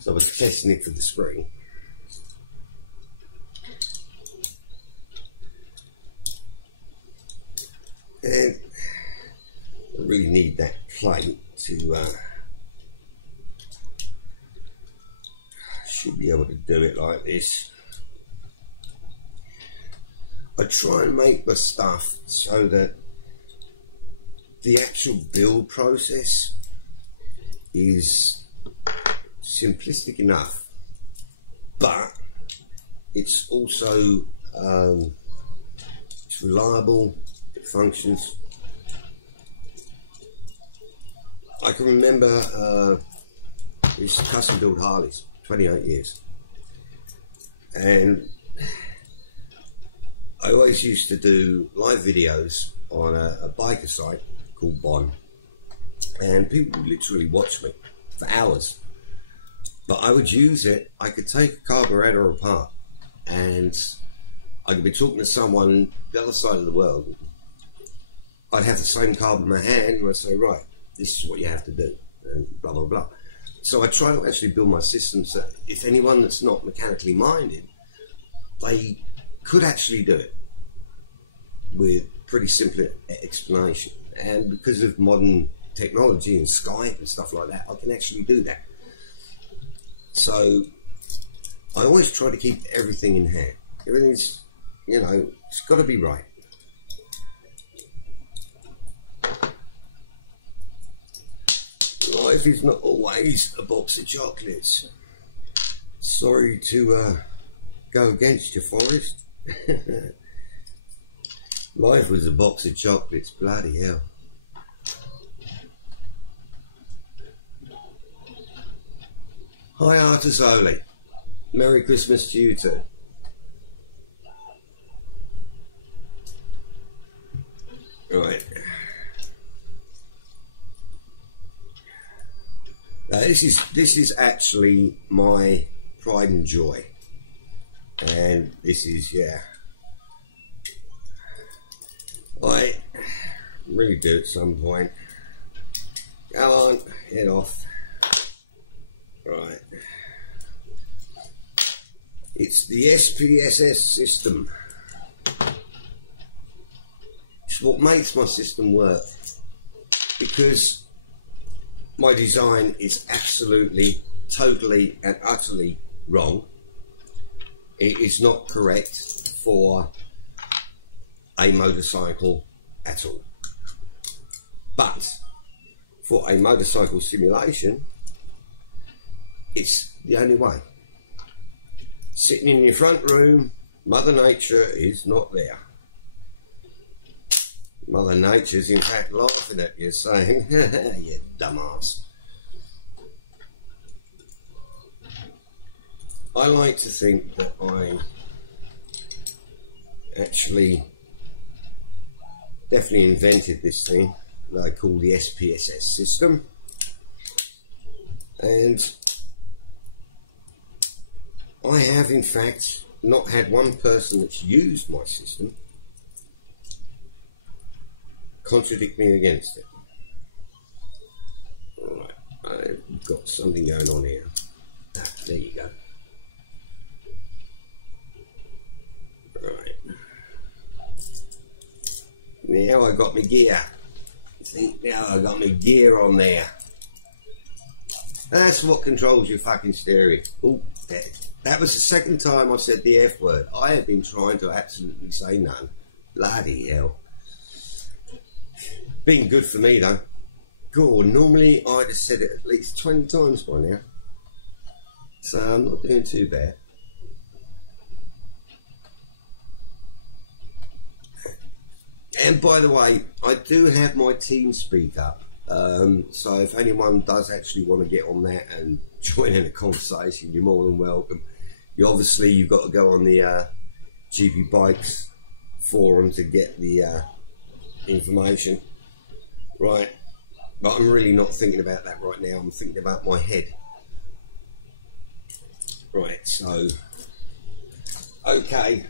So I was testing it for the spring. And I really need that plate to, should be able to do it like this. I try and make my stuff so that the actual build process is simplistic enough, but it's also it's reliable, it functions. I can remember we used to custom build Harleys, 28 years, and I always used to do live videos on a biker site called Bon, and people would literally watch me for hours. But I would use it, I could take a carburetor apart and I could be talking to someone the other side of the world. I'd have the same carb in my hand and I'd say, right, this is what you have to do, and blah, blah, blah. So I try to actually build my system so if anyone that's not mechanically minded, they could actually do it with pretty simple explanation. And because of modern technology and Skype and stuff like that, I can actually do that. So I always try to keep everything in hand. Everything's, you know, it's got to be right. Life is not always a box of chocolates. Sorry to go against you, Forrest. Life was a box of chocolates, bloody hell. Hi Artisoli, Merry Christmas to you too. Right. Now this is actually my pride and joy, and this is, yeah, I really do at some point. Come on, head off. Right. It's the SPSS system. It's what makes my system work, because my design is absolutely, totally and utterly wrong. It is not correct for a motorcycle at all. But for a motorcycle simulation, it's the only way. Sitting in your front room, Mother Nature is not there. Mother Nature's in fact laughing at you, saying, you dumbass. I like to think that I actually definitely invented this thing that I call the SPSS system, and I have in fact not had one person that's used my system contradict me against it. Alright, I've got something going on here. Ah, there you go. Right. Now I got my gear. See, now I got my gear on there. That's what controls your fucking steering. Oh, that was the second time I said the F word. I have been trying to absolutely say none. Bloody hell. Been good for me though. God, normally I'd have said it at least 20 times by now. So I'm not doing too bad. And by the way, I do have my TeamSpeak up. So if anyone does actually want to get on that and join in a conversation, you're more than welcome. You've got to go on the GP Bikes forum to get the information. Right, but I'm really not thinking about that right now. I'm thinking about my head. Right, so, okay.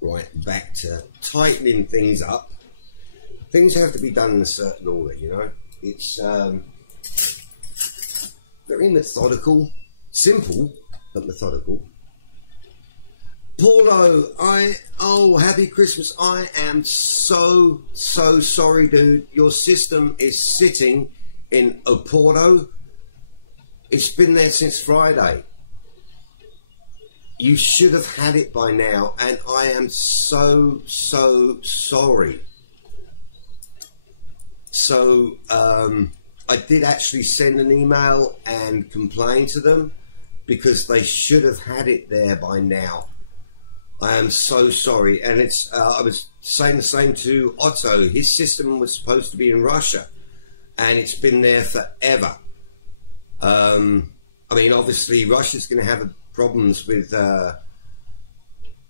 Right, back to tightening things up. Things have to be done in a certain order, you know. It's very methodical, simple, but methodical. Paulo, happy Christmas. I am so sorry, dude. Your system is sitting in Oporto. It's been there since Friday. You should have had it by now, and I am so sorry. So, I did actually send an email and complain to them, because they should have had it there by now. I am so sorry. And it's I was saying the same to Otto. His system was supposed to be in Russia, and it's been there forever. I mean, obviously Russia's going to have problems with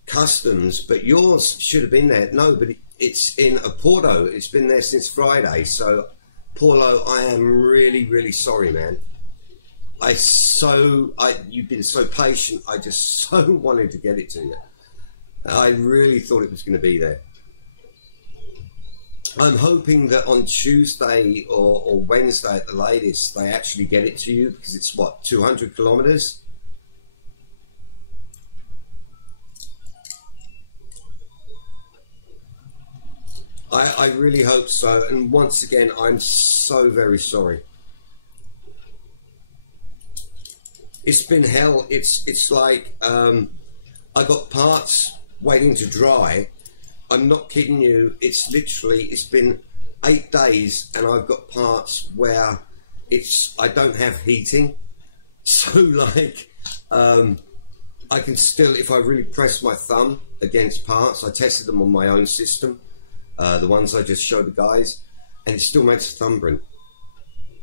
customs, but yours should have been there. No, but it's in Oporto. It's been there since Friday. So, Paulo, I am really sorry, man. You've been so patient. I just so wanted to get it to you. I really thought it was going to be there. I'm hoping that on Tuesday or Wednesday at the latest, they actually get it to you, because it's, what, 200 kilometers? I really hope so. And once again, I'm so very sorry. It's been hell. It's like I got parts waiting to dry. I'm not kidding you. It's literally, it's been 8 days, and I've got parts where I don't have heating. So like, I can still, if I really press my thumb against parts, I tested them on my own system, the ones I just showed the guys, and it still makes a thumbprint.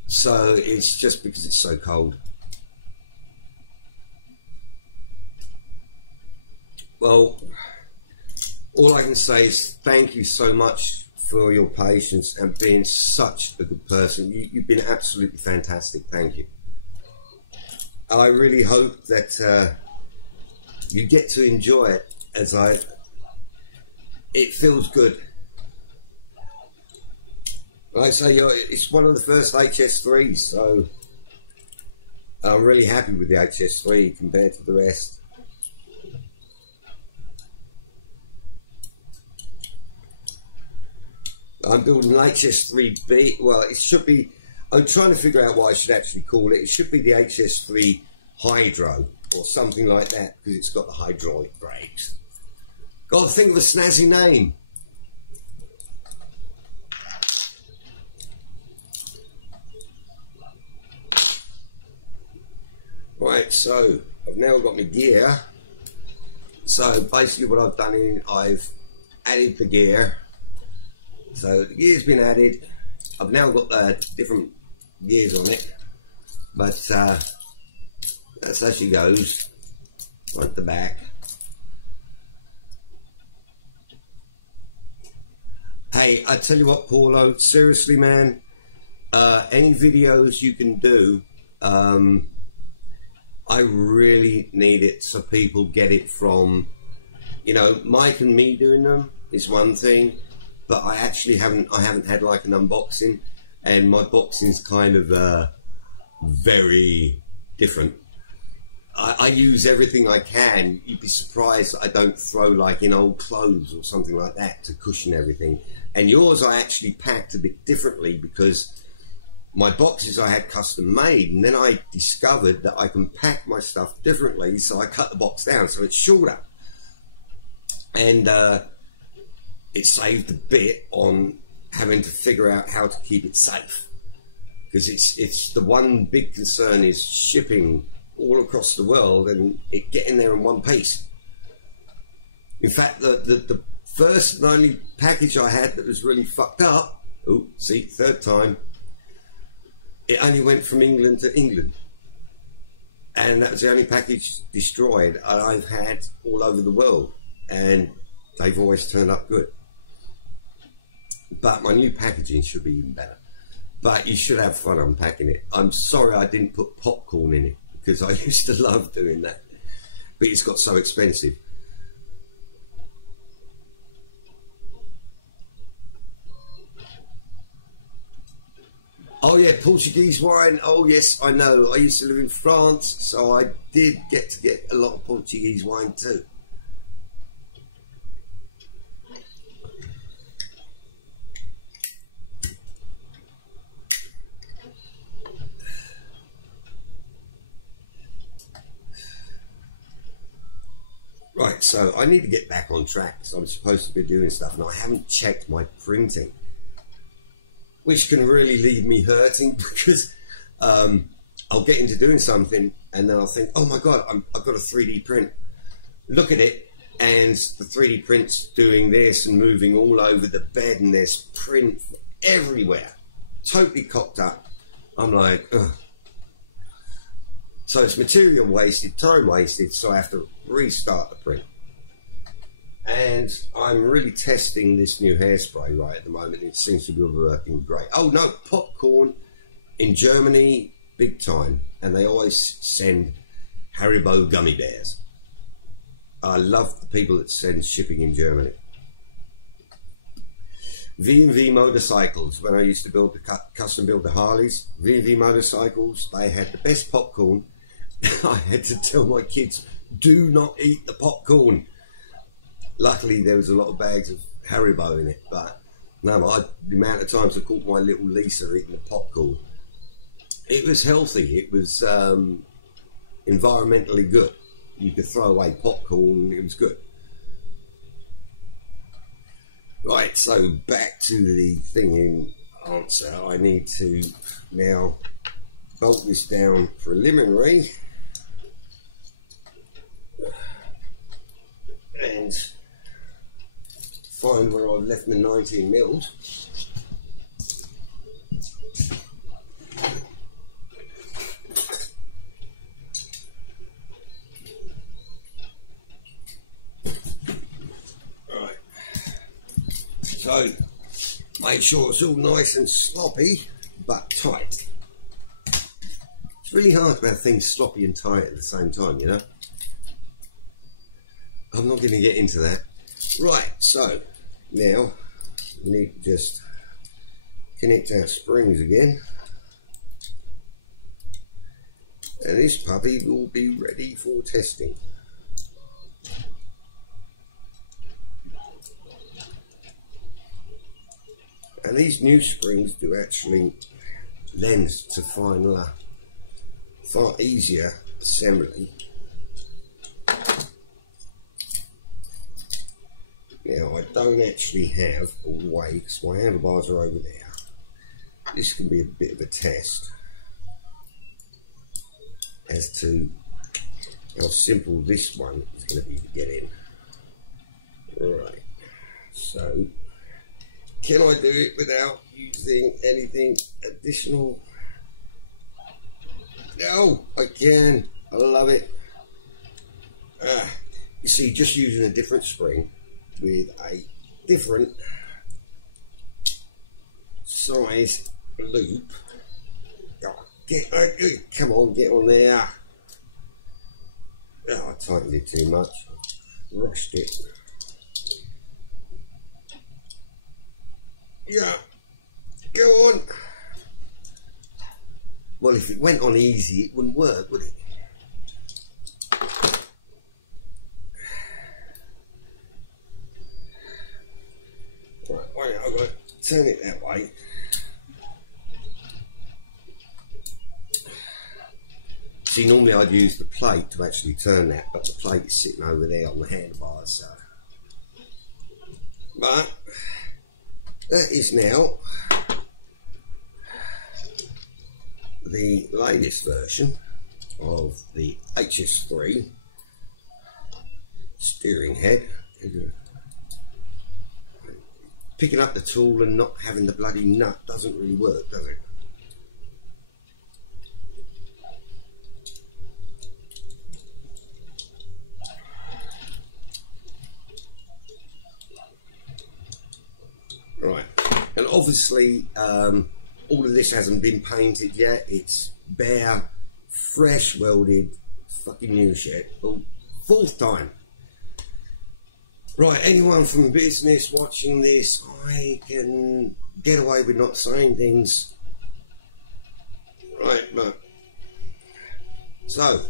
So it's just because it's so cold. Well, all I can say is thank you so much for your patience and being such a good person. You've been absolutely fantastic. Thank you. I really hope that you get to enjoy it as it feels good. Like I say, it's one of the first Hs3s, so I'm really happy with the Hs3 compared to the rest. I'm building an Hs3B. Well, it should be. I'm trying to figure out what I should actually call it. It should be the Hs3 Hydro or something like that because it's got the hydraulic brakes. Got to think of a snazzy name. Right, so I've now got my gear. So basically what I've done is I've added the gear. So the gear's been added. I've now got the different gears on it. But that's how she goes. Front to back. Hey, I tell you what, Paulo, seriously, man, any videos you can do, I really need it so people get it from, you know, Mike and me doing them is one thing, but I actually haven't had like an unboxing, and my boxing's kind of very different. I use everything I can. You'd be surprised I don't throw like in old clothes or something like that to cushion everything. And yours I actually packed a bit differently because my boxes I had custom made, and then I discovered that I can pack my stuff differently, so I cut the box down so it's shorter. And it saved a bit on having to figure out how to keep it safe. Because it's the one big concern is shipping all across the world and it getting there in one piece. In fact, the first and only package I had that was really fucked up, oh, see, third time, it only went from England to England. And that was the only package destroyed I've had all over the world. And they've always turned up good. But my new packaging should be even better. But you should have fun unpacking it. I'm sorry I didn't put popcorn in it because I used to love doing that. But it's got so expensive. Oh yeah, Portuguese wine. Oh yes, I know. I used to live in France, so I did get to get a lot of Portuguese wine too. Right, so I need to get back on track because I'm supposed to be doing stuff and I haven't checked my printing, which can really leave me hurting because I'll get into doing something and then I'll think, oh my God, I've got a 3D print. Look at it, and the 3D print's doing this and moving all over the bed and there's print everywhere, totally cocked up. I'm like, ugh. So it's material wasted, time wasted, so I have to restart the print. And I'm really testing this new hairspray right at the moment. It seems to be working great. Oh no, popcorn in Germany, big time. And they always send Haribo gummy bears. I love the people that send shipping in Germany. V&V motorcycles, when I used to build custom build the Harleys, V&V motorcycles, they had the best popcorn. I had to tell my kids, do not eat the popcorn. Luckily, there was a lot of bags of Haribo in it, but no, the amount of times I caught my little Lisa eating the popcorn. It was healthy. It was environmentally good. You could throw away popcorn. It was good. Right, so back to the thing in answer. I need to now bolt this down preliminary. And find where I've left my 19 mils. Right. So make sure it's all nice and sloppy but tight. It's really hard to have things sloppy and tight at the same time, you know. I'm not going to get into that. Right, so now we need to just connect our springs again. And this puppy will be ready for testing. And these new springs do actually lend to far easier assembly. Now I don't actually have all the way, because my handlebars are over there. This can be a bit of a test as to how simple this one is going to be to get in. Right, so can I do it without using anything additional? No, I can. I love it. You see, just using a different spring with a different size loop. Oh, come on, get on there. Oh, I tightened it too much. Rushed it. Yeah, go on. Well, if it went on easy, it wouldn't work, would it? Right, wait, I've got to turn it that way. See, normally I'd use the plate to actually turn that, but the plate is sitting over there on the handlebars, so. But that is now the latest version of the Hs3 steering head. Picking up the tool and not having the bloody nut doesn't really work, does it? Right, and obviously all of this hasn't been painted yet. It's bare, fresh welded, fucking new shit. Oh, fourth time. Right, anyone from business watching this, I can get away with not saying things. Right, but so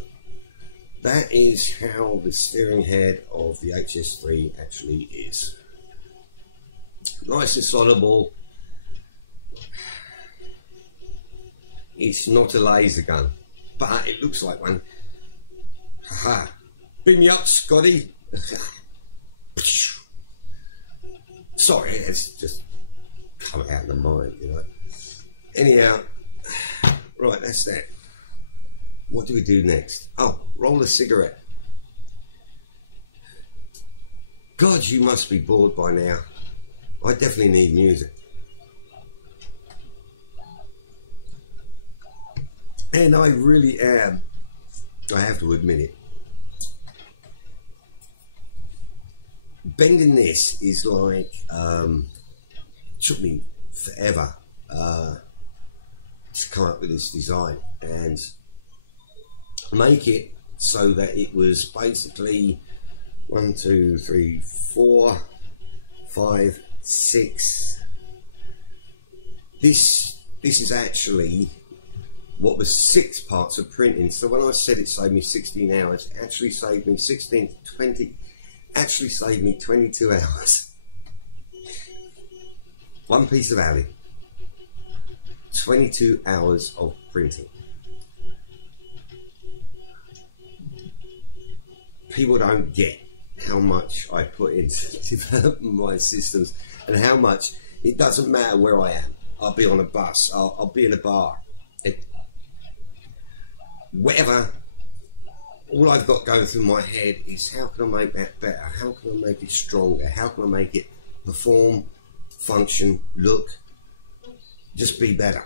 that is how the steering head of the Hs3 actually is. Nice and soluble. It's not a laser gun, but it looks like one. Haha. Bring me up, Scotty. Sorry, it's just come out of the mind, you know. Anyhow, right, that's that. What do we do next? Oh, roll a cigarette. God, you must be bored by now. I definitely need music. And I really am, I have to admit it. Bending this is like, took me forever to come up with this design and make it so that it was basically 1, 2, 3, 4, 5, 6. This is actually what was 6 parts of printing. So when I said it saved me 16 hours, it actually saved me 16 to 20, actually saved me 22 hours. One piece of alley, 22 hours of printing. People don't get how much I put into developing my systems and how much it doesn't matter where I am. I'll be on a bus, I'll be in a bar, whatever. All I've got going through my head is how can I make that better? How can I make it stronger? How can I make it perform, function, look, just be better?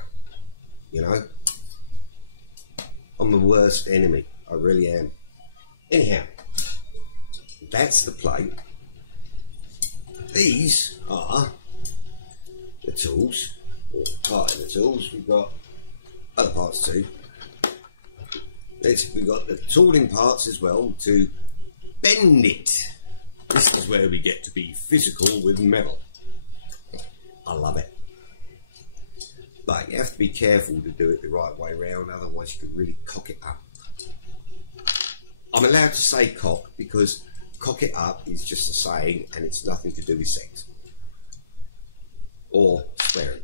You know? I'm the worst enemy. I really am. Anyhow, that's the plate. These are the tools, or part of the tools. We've got other parts too. We've got the tooling parts as well to bend it. This is where we get to be physical with metal. I love it. But you have to be careful to do it the right way around, otherwise you could really cock it up. I'm allowed to say cock because cock it up is just a saying and it's nothing to do with sex. or swearing.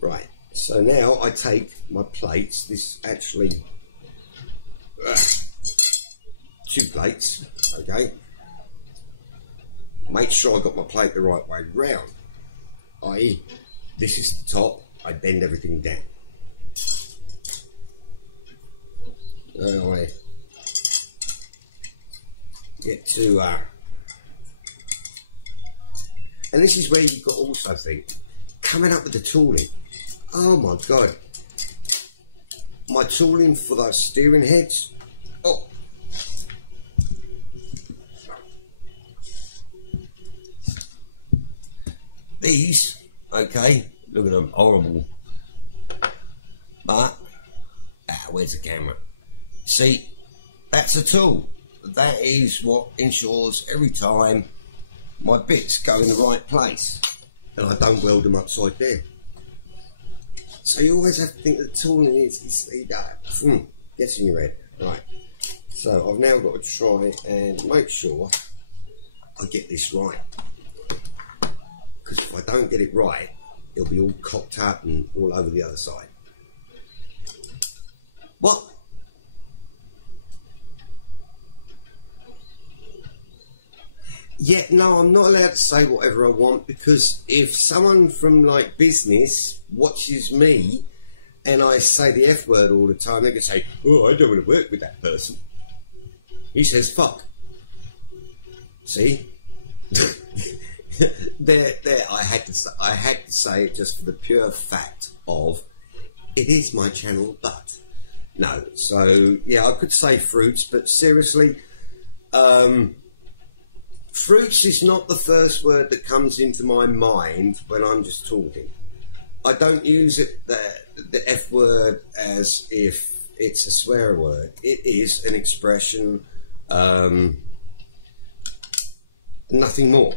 Right, so now I take my plates, this actually 2 plates, okay. Make sure I got my plate the right way round, i.e. this is the top, I bend everything down. Now I get to, and this is where you've got to also think, coming up with the tooling. Oh my God. My tooling for those steering heads. Oh. These, okay, look at them, horrible. But, where's the camera? See, that's a tool. That is what ensures every time my bits go in the right place and I don't weld them upside down. So you always have to think that the tooling is gets in your head. Right, so I've now got to try and make sure I get this right, because if I don't get it right, it'll be all cocked up and all over the other side. What? Yeah, no, I'm not allowed to say whatever I want, because if someone from like business watches me and I say the F word all the time, they can say, oh, I don't want to work with that person. He says fuck. See? there, I had to say it just for the pure fact of it is my channel, but no. So yeah, I could say fruits, but seriously, fruits is not the first word that comes into my mind when I'm just talking. I don't use it, the F word, as if it's a swear word. It is an expression, nothing more.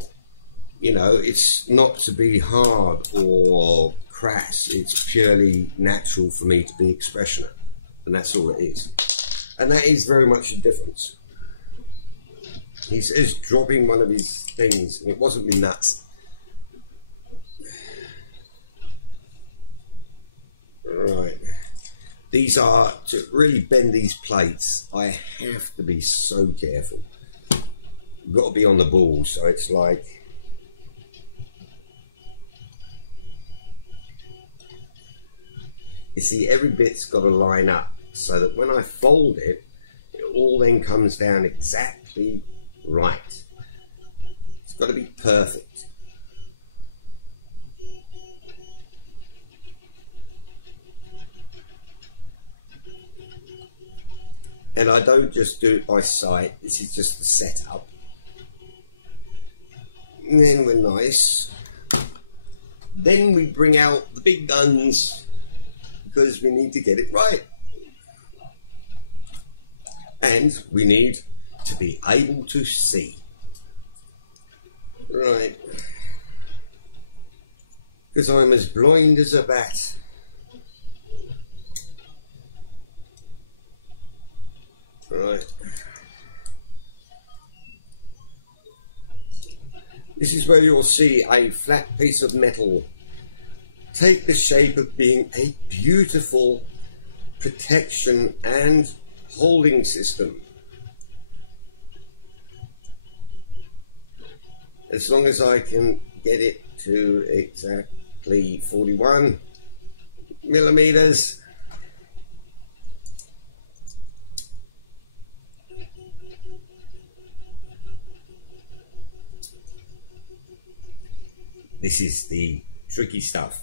You know, it's not to be hard or crass. It's purely natural for me to be expressionate, and that's all it is. And that is very much a difference. He says dropping one of his things, and it wasn't me nuts. Right. These are, to really bend these plates, I have to be so careful. You've got to be on the ball, so it's like... You see, every bit's got to line up, so that when I fold it, it all then comes down exactly right. It's got to be perfect. And I don't just do it by sight, this is just the setup. And then we're nice. Then we bring out the big guns, because we need to get it right. And we need to be able to see. Right. Because I'm as blind as a bat. Right. This is where you'll see a flat piece of metal take the shape of being a beautiful protection and holding system. As long as I can get it to exactly 41 millimeters. This is the tricky stuff.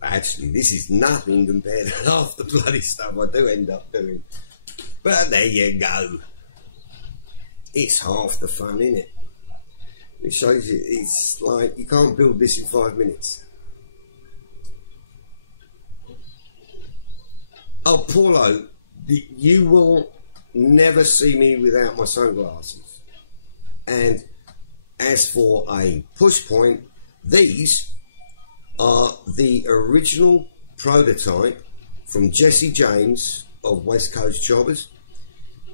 Actually, this is nothing compared to half the bloody stuff I do end up doing. But there you go. It's half the fun, isn't it? It shows you, it's like, you can't build this in 5 minutes. Oh, Paulo, you will never see me without my sunglasses. And as for a push point, these are the original prototype from Jesse James of West Coast Choppers.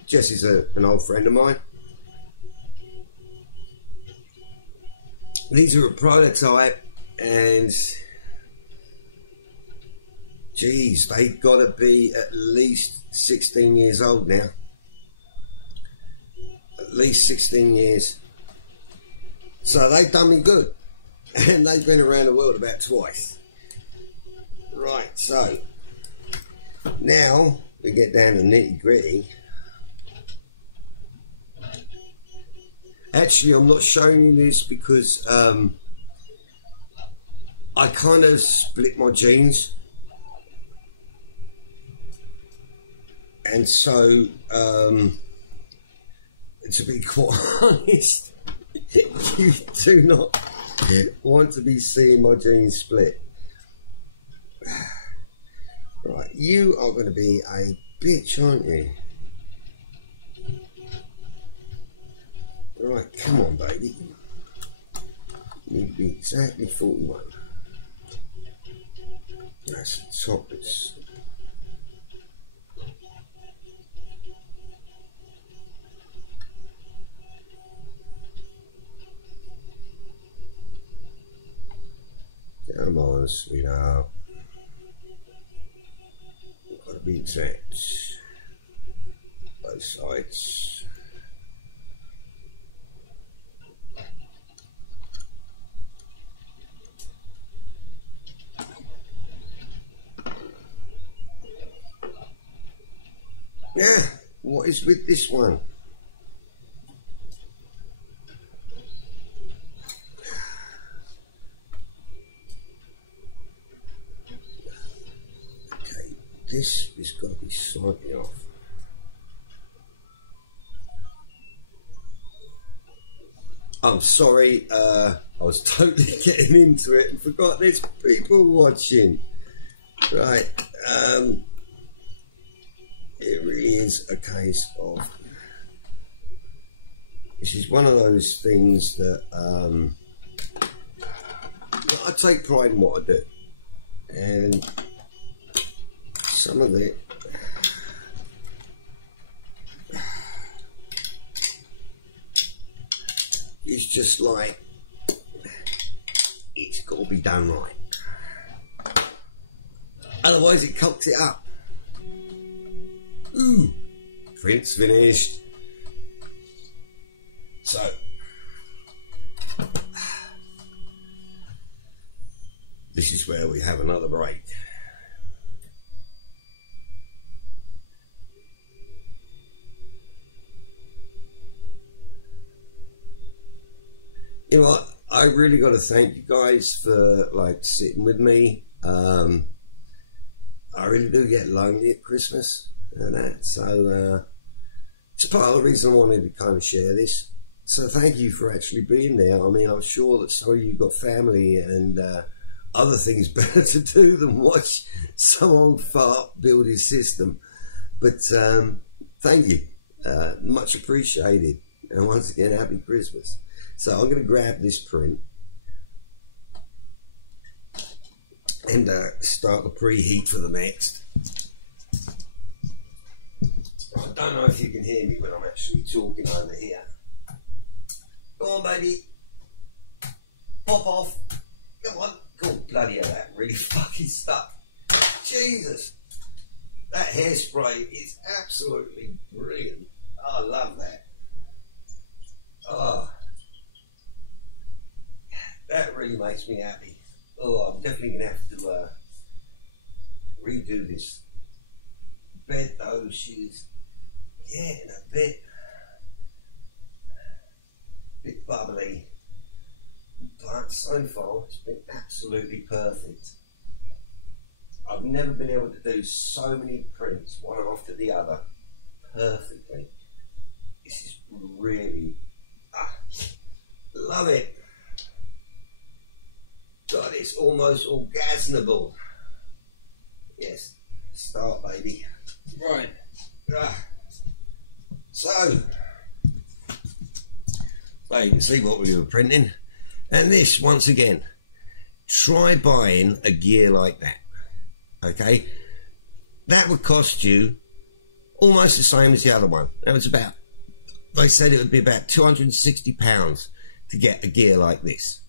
Jesse's an old friend of mine. These are a prototype, and geez, they've got to be at least 16 years old now. At least 16 years. So they've done me good, and they've been around the world about twice. Right, so now we get down to nitty gritty. Actually, I'm not showing you this because I kind of split my jeans, and so to be quite honest, you do not want to be seeing my jeans split. Right, you are going to be a bitch, aren't you? Right, come on, baby. You need to be exactly 41. That's the top. It's come on, sweetheart. You've got to be exact. Both sides. Yeah, what is with this one? Okay, this has got to be slightly off. I'm sorry, I was totally getting into it and forgot there's people watching. Right, it really is a case of, this is one of those things that I take pride in what I do, and some of it is just like, it's got to be done right, otherwise it cocks it up. Ooh, print's finished. So, this is where we have another break. You know what? I really got to thank you guys for like sitting with me. I really do get lonely at Christmas and that, so it's part of the reason I wanted to kind of share this. So thank you for actually being there. I mean, I'm sure that some of you got family and other things better to do than watch some old fart build his system. But thank you, much appreciated. And once again, happy Christmas. So I'm going to grab this print and start the preheat for the next. I don't know if you can hear me when I'm actually talking over here. Go on, baby. Pop off. Come on. Cool. Bloody hell, that really fucking stuck. Jesus. That hairspray is absolutely brilliant. Oh, I love that. Oh. That really makes me happy. Oh, I'm definitely going to have to redo this bed though. She's getting a bit bubbly, but so far it's been absolutely perfect. I've never been able to do so many prints one after the other perfectly. This is really, love it. God, it's almost orgasmable. Yes, start, baby. Right. So you can see what we were printing. And this, once again, try buying a gear like that. Okay? That would cost you almost the same as the other one. That was about, they said it would be about £260 to get a gear like this.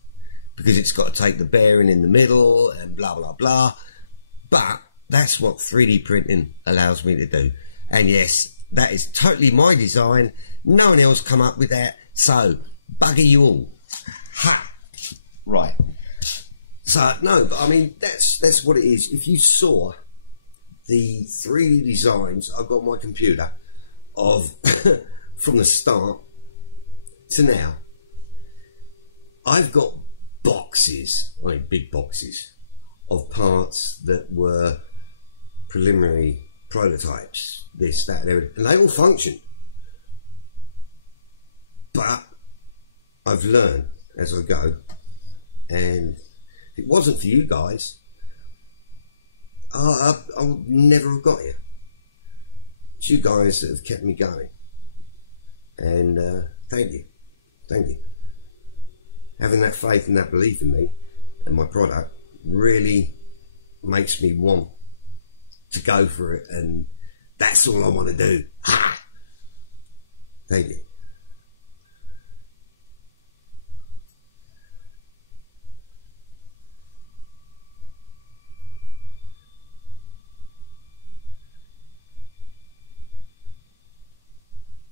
because it's got to take the bearing in the middle and blah blah blah, but that's what 3D printing allows me to do. And yes, that is totally my design. No one else come up with that, so bugger you all. Ha! Right. So no, but I mean that's what it is. If you saw the 3D designs I've got on my computer of from the start to now, I've got boxes, I mean big boxes, of parts that were preliminary prototypes, this, that, and everything, and they all function. But I've learned as I go, and if it wasn't for you guys, I would never have got here. It's you guys that have kept me going, and thank you, thank you. Having that faith and that belief in me and my product really makes me want to go for it, and that's all I want to do. Ha! Thank you.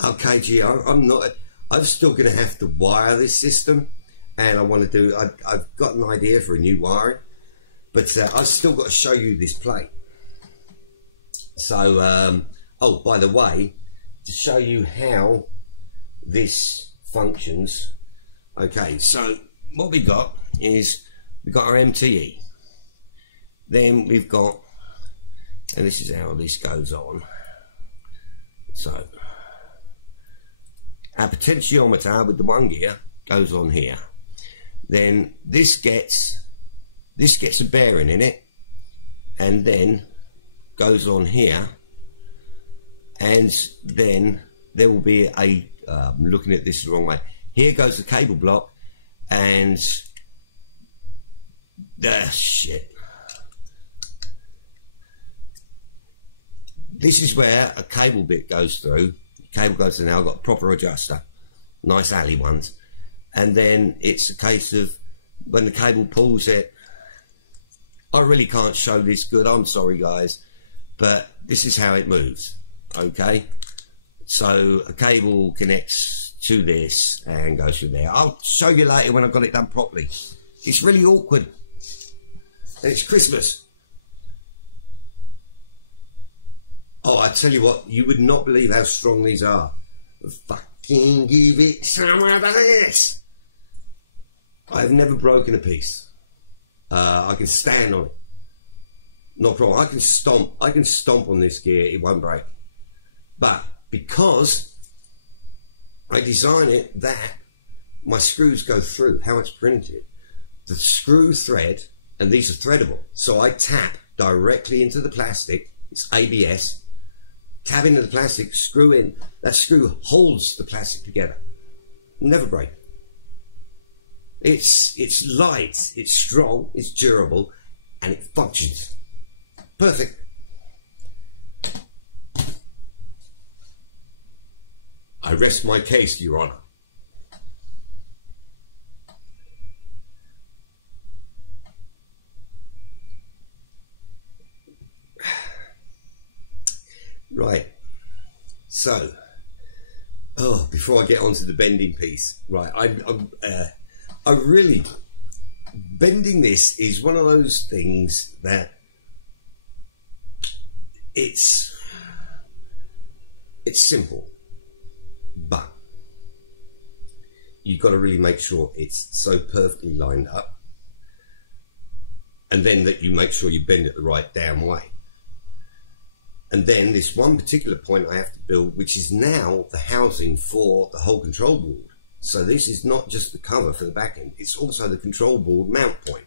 Okay, G, I'm still going to have to wire this system, and I want to do, I've got an idea for a new wiring, but I've still got to show you this plate. So, oh, by the way, to show you how this functions, okay, so what we got is, we've got our MTE, then we've got, and this is how this goes on, so, our potentiometer with the 1 gear goes on here. Then this gets a bearing in it, and then goes on here, and then there will be a I'm looking at this the wrong way. Here goes the cable block, and shit. This is where a cable bit goes through. Cable goes to, now I've got a proper adjuster, nice alley ones, and then it's a case of when the cable pulls it, I really can't show this good, I'm sorry guys, but this is how it moves. Okay, so a cable connects to this and goes through there. I'll show you later when I've got it done properly. It's really awkward, and it's Christmas. Oh, I tell you what, you would not believe how strong these are. Fucking give it some of this. I've never broken a piece. I can stand on it. No problem. I can stomp on this gear, it won't break. But because I design it that my screws go through how it's printed, the screw thread, and these are threadable, so I tap directly into the plastic. It's ABS. Tap into the plastic, screw in. That screw holds the plastic together. Never break. It's light, it's strong, it's durable, and it functions. Perfect. I rest my case, Your Honor. Right, so, oh, before I get onto the bending piece, right, I really, bending this is one of those things that it's simple, but you've got to really make sure it's so perfectly lined up, and then that you make sure you bend it the right damn way. And then this one particular point I have to build, which is now the housing for the whole control board. So this is not just the cover for the back end, it's also the control board mount point.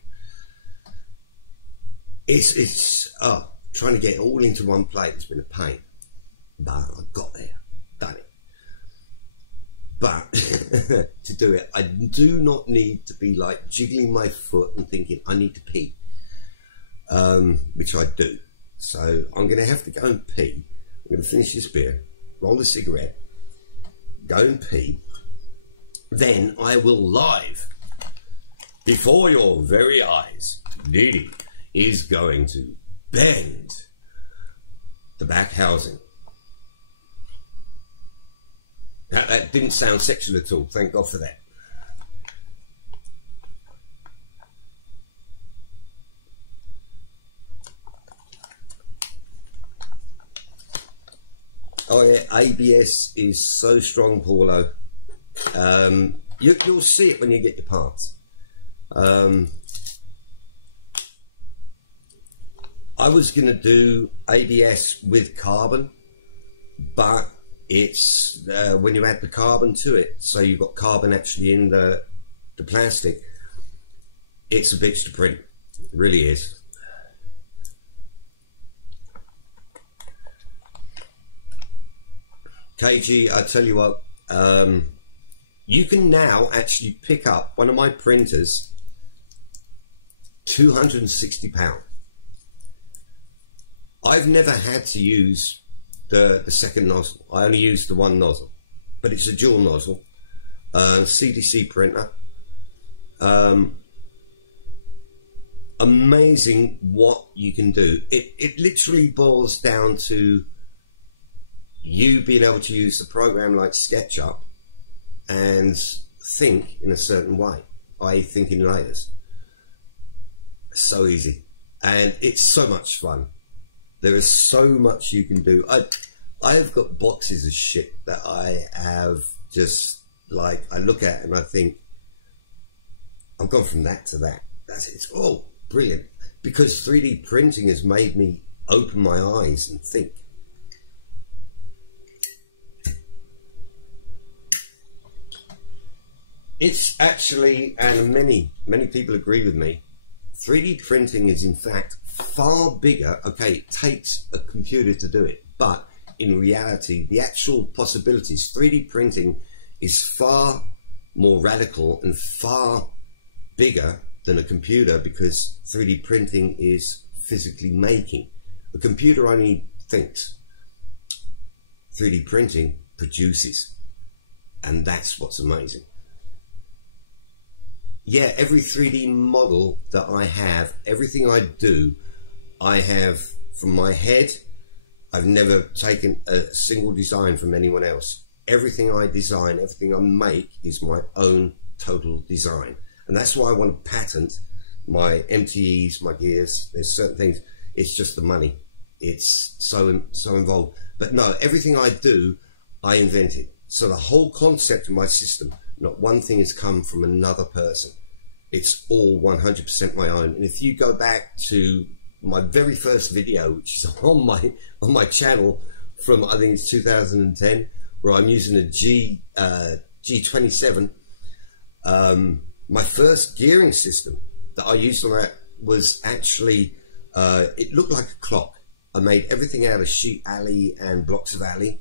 It's trying to get it all into one plate has been a pain. But I got there, done it. But to do it, I do not need to be like jiggling my foot and thinking I need to pee, which I do. So I'm going to have to go and pee. I'm going to finish this beer, roll the cigarette, go and pee. Then I will live Before your very eyes, Didi is going to bend the back housing. That didn't sound sexual at all, thank God for that. Oh yeah, ABS is so strong, Paulo. You'll see it when you get your parts. I was going to do ABS with carbon, but it's when you add the carbon to it, so you've got carbon actually in the plastic, it's a bitch to print. It really is. KG, I tell you what, you can now actually pick up one of my printers, £260. I've never had to use the second nozzle. I only use the one nozzle, but it's a dual nozzle, CDC printer. Amazing what you can do. It literally boils down to you being able to use the program like SketchUp and think in a certain way, i.e. think in layers. So easy, and it's so much fun. There is so much you can do. I've got boxes of shit that I have just, like, I look at and I think, I've gone from that to that. That's it. It's all brilliant, because 3D printing has made me open my eyes and think. It's actually, and many people agree with me, 3D printing is in fact far bigger. Okay, it takes a computer to do it, but in reality, the actual possibilities, 3D printing is far more radical and far bigger than a computer, because 3D printing is physically making. A computer only thinks. 3D printing produces, and that's what's amazing. Yeah, every 3D model that I have, everything I do, I have from my head. I've never taken a single design from anyone else. Everything I design, everything I make is my own total design. And that's why I want to patent my MTEs, my gears. There's certain things, it's just the money. It's so involved. But no, everything I do, I invented. So the whole concept of my system, not one thing has come from another person. It's all 100% my own. And if you go back to my very first video, which is on my channel from, I think it's 2010, where I'm using a G27, my first gearing system that I used on that was actually, it looked like a clock. I made everything out of sheet alley and blocks of alley,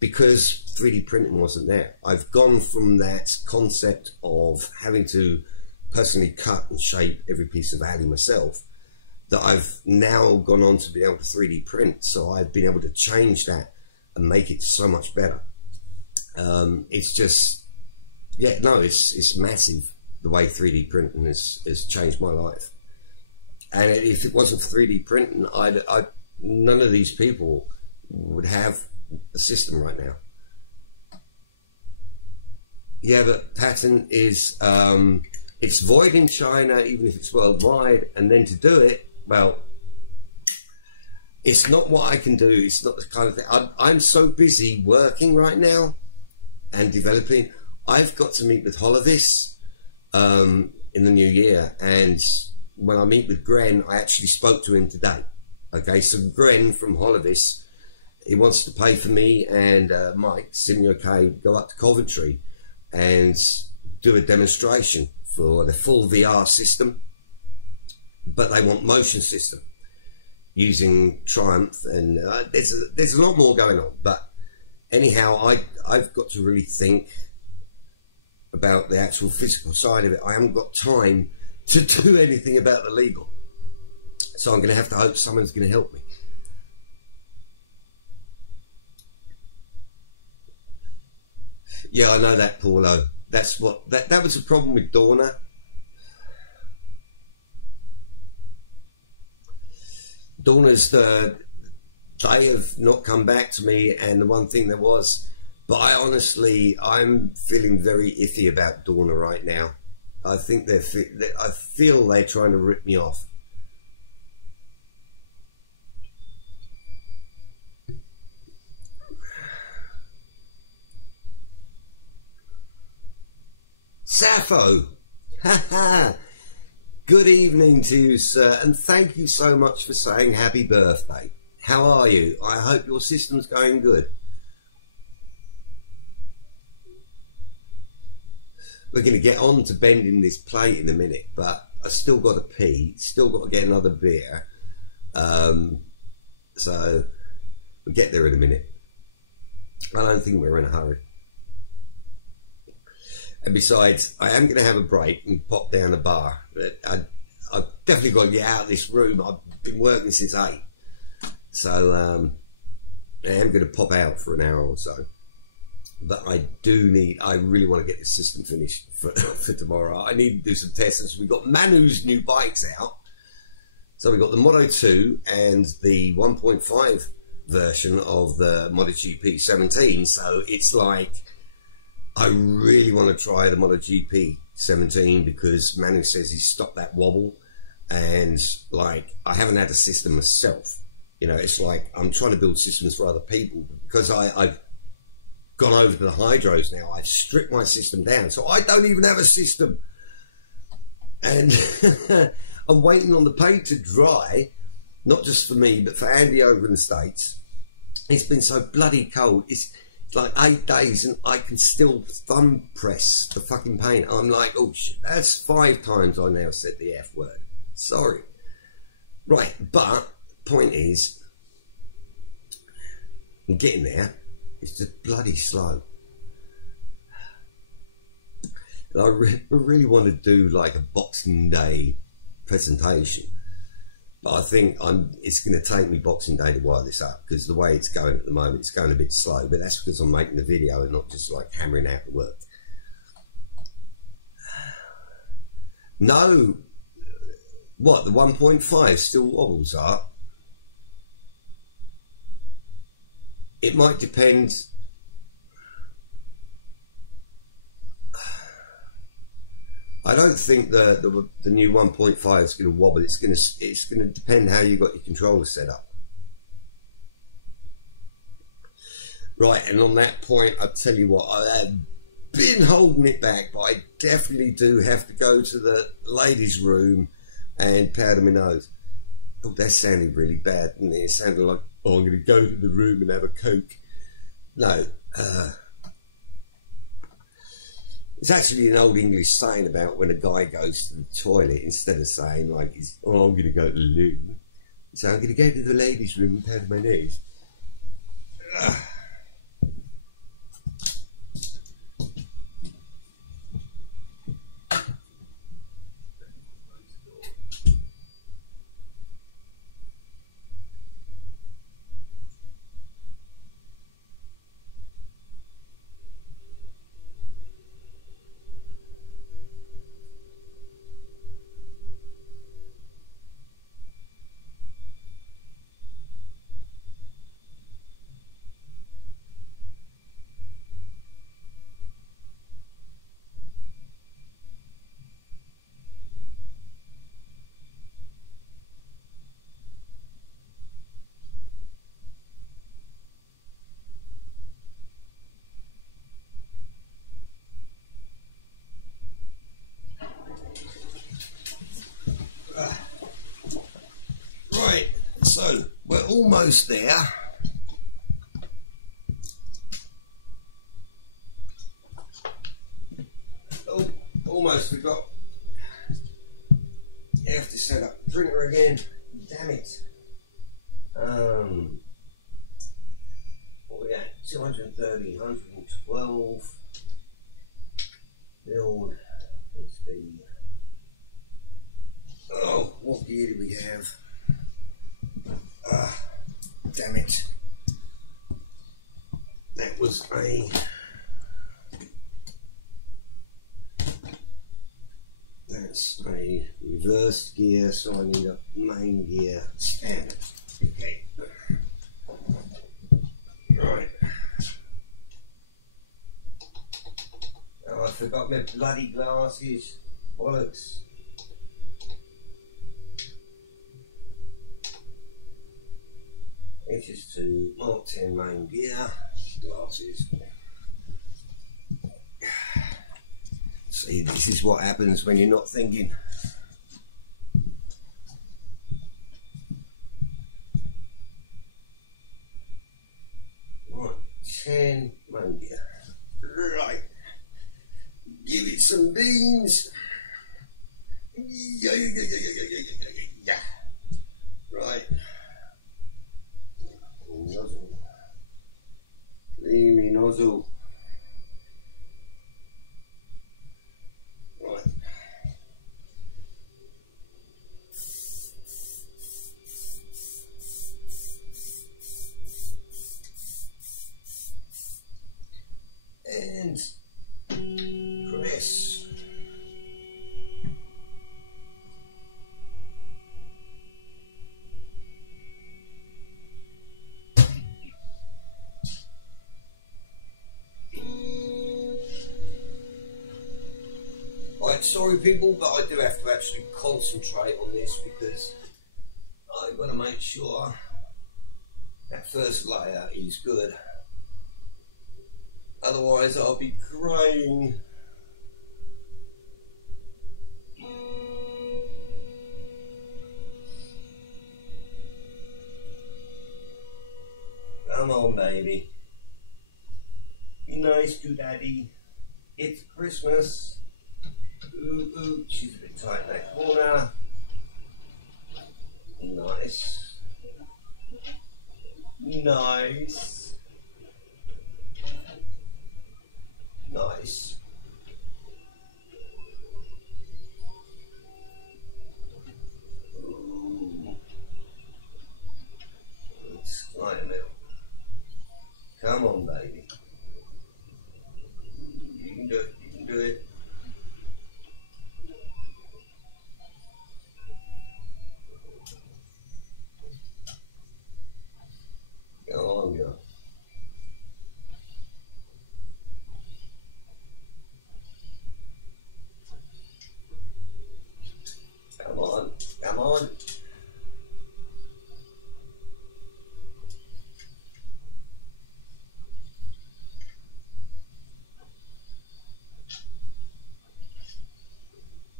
because 3D printing wasn't there. I've gone from that concept of having to personally cut and shape every piece of alley myself, that I've now gone on to be able to 3D print. So I've been able to change that and make it so much better. It's just, yeah, no, it's massive the way 3D printing has changed my life. And if it wasn't for 3D printing, none of these people would have a system right now. Yeah, but patent is, it's void in China, even if it's worldwide, and then to do it, well, it's not what I can do. It's not the kind of thing. I'm so busy working right now and developing. I've got to meet with Holovis in the new year, and when I meet with Gren, I actually spoke to him today. Okay, so Gren from Holovis, he wants to pay for me and Mike, Simio K, go up to Coventry and do a demonstration for the full VR system, but they want motion system using Triumph, and there's a lot more going on. But anyhow, I've got to really think about the actual physical side of it. I haven't got time to do anything about the legal, so I'm going to have to hope someone's going to help me. Yeah, I know that, Paulo. That's what that was the problem with Dorna. Dorna's they have not come back to me, and the one thing there was, but I'm feeling very iffy about Dorna right now. I think I feel they're trying to rip me off. Sappho! Ha! Good evening to you, sir, and thank you so much for saying happy birthday. How are you? I hope your system's going good. We're going to get on to bending this plate in a minute, but I still got to pee, still got to get another beer. So we'll get there in a minute. I don't think we're in a hurry. And besides, I am going to have a break and pop down a bar. I've definitely got to get out of this room. I've been working since 8. So I am going to pop out for an hour or so. But I really want to get this system finished for tomorrow. I need to do some tests. We've got Manu's new bikes out. So we've got the Moto 2 and the 1.5 version of the MotoGP 17. So it's like, I really want to try the MotoGP 17 because Manu says he's stopped that wobble, and like I haven't had a system myself. You know, it's like I'm trying to build systems for other people because I've gone over to the hydros now. I've stripped my system down, so I don't even have a system, and I'm waiting on the paint to dry, not just for me but for Andy over in the States. It's been so bloody cold. It's like 8 days and I can still thumb press the fucking paint. I'm like, oh shit, that's 5 times I now said the F word. Sorry. Right, but point is, I'm getting there. It's just bloody slow. And I really want to do like a Boxing Day presentation. But I think it's going to take me Boxing Day to wire this up because the way it's going at the moment, it's going a bit slow. But that's because I'm making the video and not just like hammering out the work. No, what, the 1.5 still wobbles are? It might depend. I don't think the new 1.5 is going to wobble. It's going to depend how you got your controller set up. Right, and on that point, I tell you what, I have been holding it back, but I definitely do have to go to the ladies' room and powder my nose. Oh, that sounded really bad, didn't it? It sounded like, oh, I'm going to go to the room and have a Coke. No, it's actually an old English saying about when a guy goes to the toilet, instead of saying like, oh, I'm going to go to the loo, so I'm going to go to the ladies' room and powder my nose. Right, so we're almost there. Oh, almost forgot. You have to set up the printer again. Damn it. What we got? 230, 112. Build. It's the. Oh, what gear do we have? Damn it. That was that's a reverse gear, so I need a main gear standard. forgot my bloody glasses. Bollocks. Hs3 Mark 10 main gear. Glasses. See, this is what happens when you're not thinking. Right, 10 main gear. Right. Give it some beans. Yeah. Right. Nozzle. Creamy nozzle. Right. And press. Right, sorry people, but I do have to actually concentrate on this because I've got to make sure that first layer is good. Otherwise I'll be crying. Come on, baby. Be nice to daddy. It's Christmas. Ooh, ooh, she's a bit tight in that corner. Nice. Nice. Nice. Ooh. Let's slide him out. Come on, baby. You can do it. You can do it. Go on, girl. Come on, come on.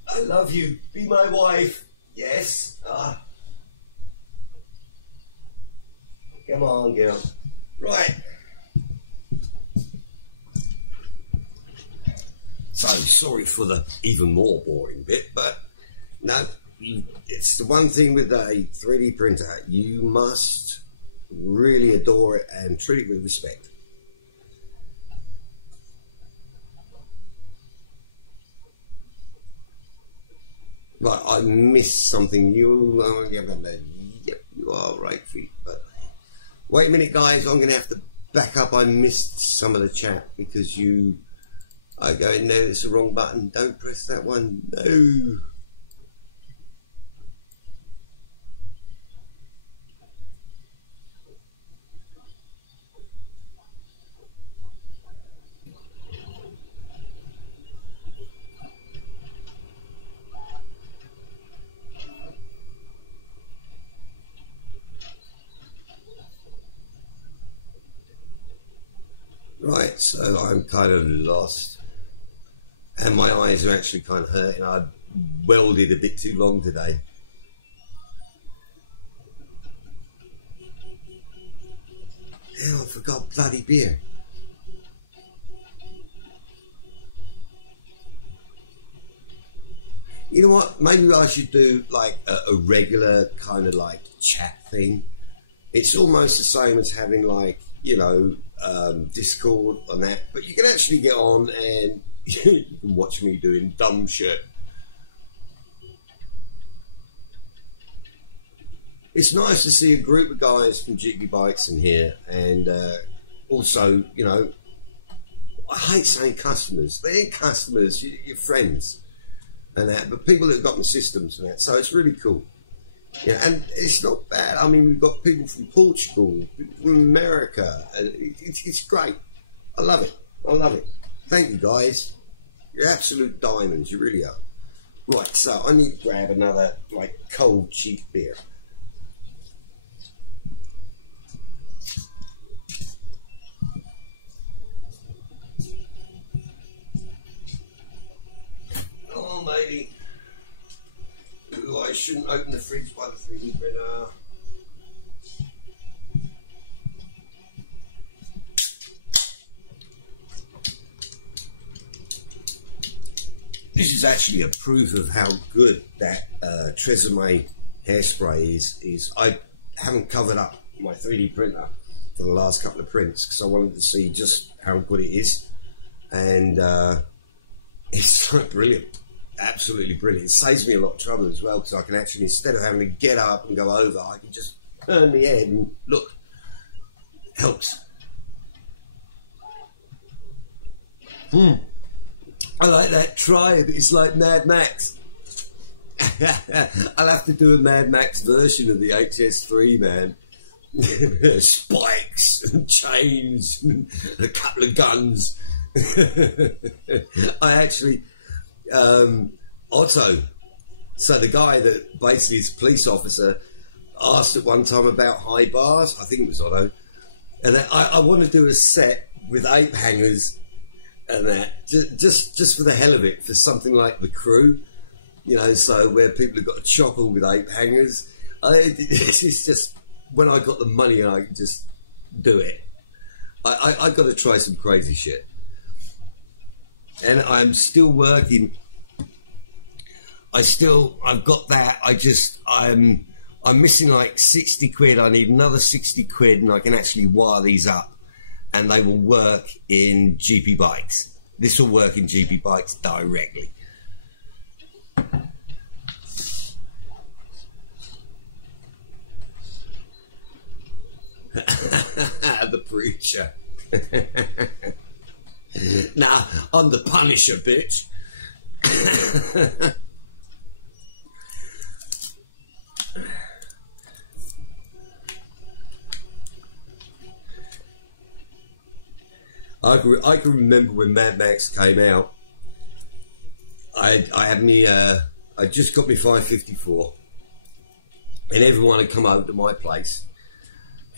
I love you. Be my wife. Yes. Come on, girl. Right. So, sorry for the even more boring bit, but no, it's the one thing with a 3D printer. You must really adore it and treat it with respect. Right, I missed something. Yep, you are right, Feet. But wait a minute, guys. I'm going to have to back up. I missed some of the chat because I go, no, it's the wrong button. Don't press that one. No. Right, so I'm kind of lost, and my eyes are actually kind of hurting. I welded a bit too long today. Hell, I forgot bloody beer. You know what? Maybe I should do like a regular kind of like chat thing. It's almost the same as having like, you know, Discord on that, but you can actually get on and you can watch me doing dumb shit. It's nice to see a group of guys from Jiggly Bikes in here, and also, you know, I hate saying customers. They ain't customers, you're friends and that, but people that have got the systems and that, so it's really cool. Yeah, and it's not bad. I mean, we've got people from Portugal, people from America, and it's great. I love it. I love it. Thank you, guys. You're absolute diamonds, you really are. Right, so I need to grab another, like, cold, cheap beer. Oh, maybe. Ooh, I shouldn't open the fridge by the 3D printer. This is actually a proof of how good that Tresemme hairspray is. I haven't covered up my 3D printer for the last couple of prints because I wanted to see just how good it is. And it's so brilliant. Absolutely brilliant. It saves me a lot of trouble as well because I can actually, instead of having to get up and go over, I can just turn the head and look. Helps. I like that tribe. It's like Mad Max. I'll have to do a Mad Max version of the Hs3, man. Spikes and chains and a couple of guns. I actually, Otto, so the guy that basically is a police officer, asked at one time about high bars. I think it was Otto. And I want to do a set with ape hangers and that, just for the hell of it, for something like The Crew, you know, so where people have got a chopper with ape hangers. It's just, when I got the money, I could just do it. I got to try some crazy shit. And I'm still working. I've got that. I'm missing like 60 quid. I need another 60 quid and I can actually wire these up and they will work in GP Bikes. This will work in GP Bikes directly. The preacher. Nah, I'm the Punisher, bitch. I can remember when Mad Max came out. I just got my 554, and everyone had come over to my place,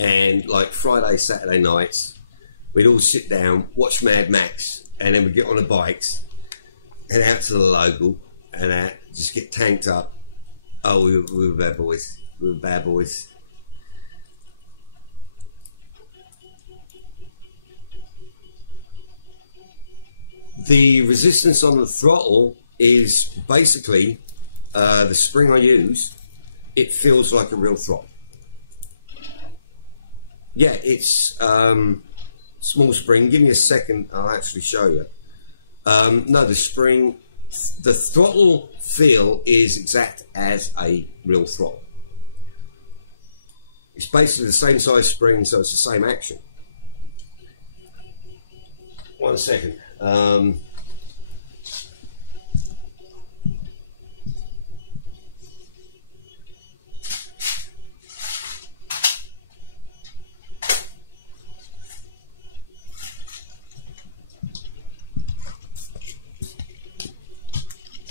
and like Friday, Saturday nights, we'd all sit down, watch Mad Max, and then we'd get on the bikes, and out to the local, and just get tanked up. Oh, we were bad boys. We were bad boys. The resistance on the throttle is basically the spring I use. It feels like a real throttle. Yeah, it's small spring. Give me a second, I'll actually show you. No, the spring, the throttle feel is exact as a real throttle. It's basically the same size spring, so it's the same action. 1 second.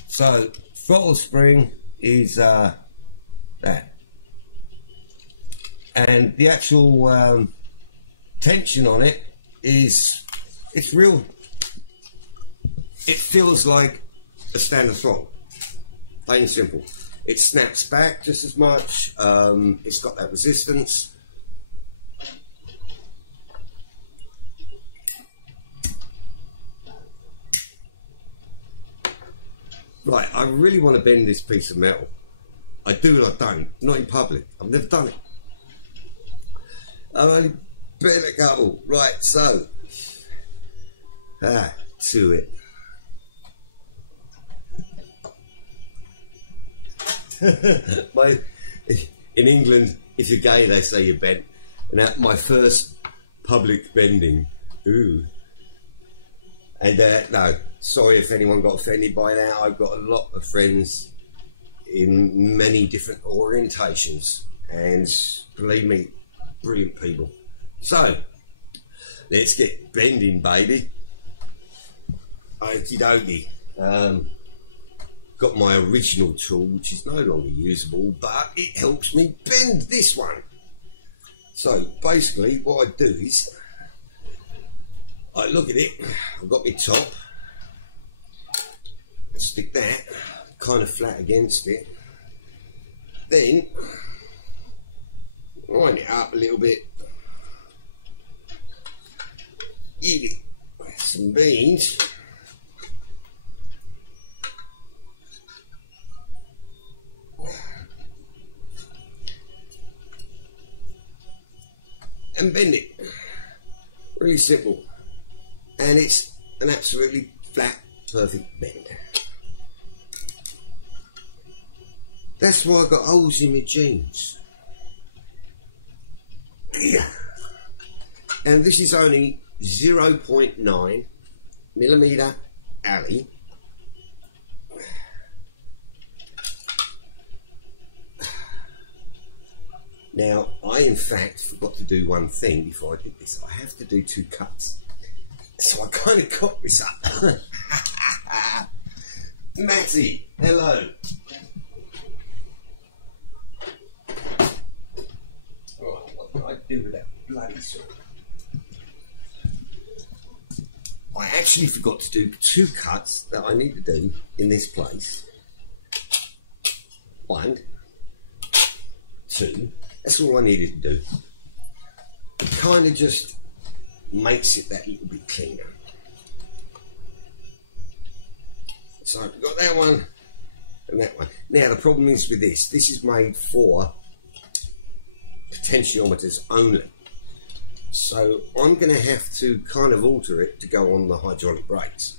So throttle spring is that, and the actual tension on it is, it's real. It feels like a standard throttle, plain and simple. It snaps back just as much. It's got that resistance. Right, I really want to bend this piece of metal. I do and I don't. Not in public. I've never done it. I've only bent a couple. Right, so to it. In England, if you're gay, they say you're bent. And that my first public bending. Ooh. And no, sorry if anyone got offended by that. I've got a lot of friends in many different orientations, and believe me, brilliant people. So let's get bending, baby. Okie dokie. Got my original tool, which is no longer usable, but it helps me bend this one. So basically what I do is I look at it, I've got my top, stick that kind of flat against it, then line it up a little bit, give it some beans, and bend it. Really simple. And it's an absolutely flat, perfect bend. That's why I got holes in my jeans. Yeah. And this is only 0.9 millimeter alley. Now, I in fact forgot to do one thing before I did this. I have to do 2 cuts. So I kind of cocked this up. Matty, hello. Right, what can I do with that bloody saw? I actually forgot to do 2 cuts that I need to do in this place. 1, 2. That's all I needed to do. It kind of just makes it that little bit cleaner. So I've got that one and that one. Now the problem is with this is made for potentiometers only. So I'm going to have to kind of alter it to go on the hydraulic brakes,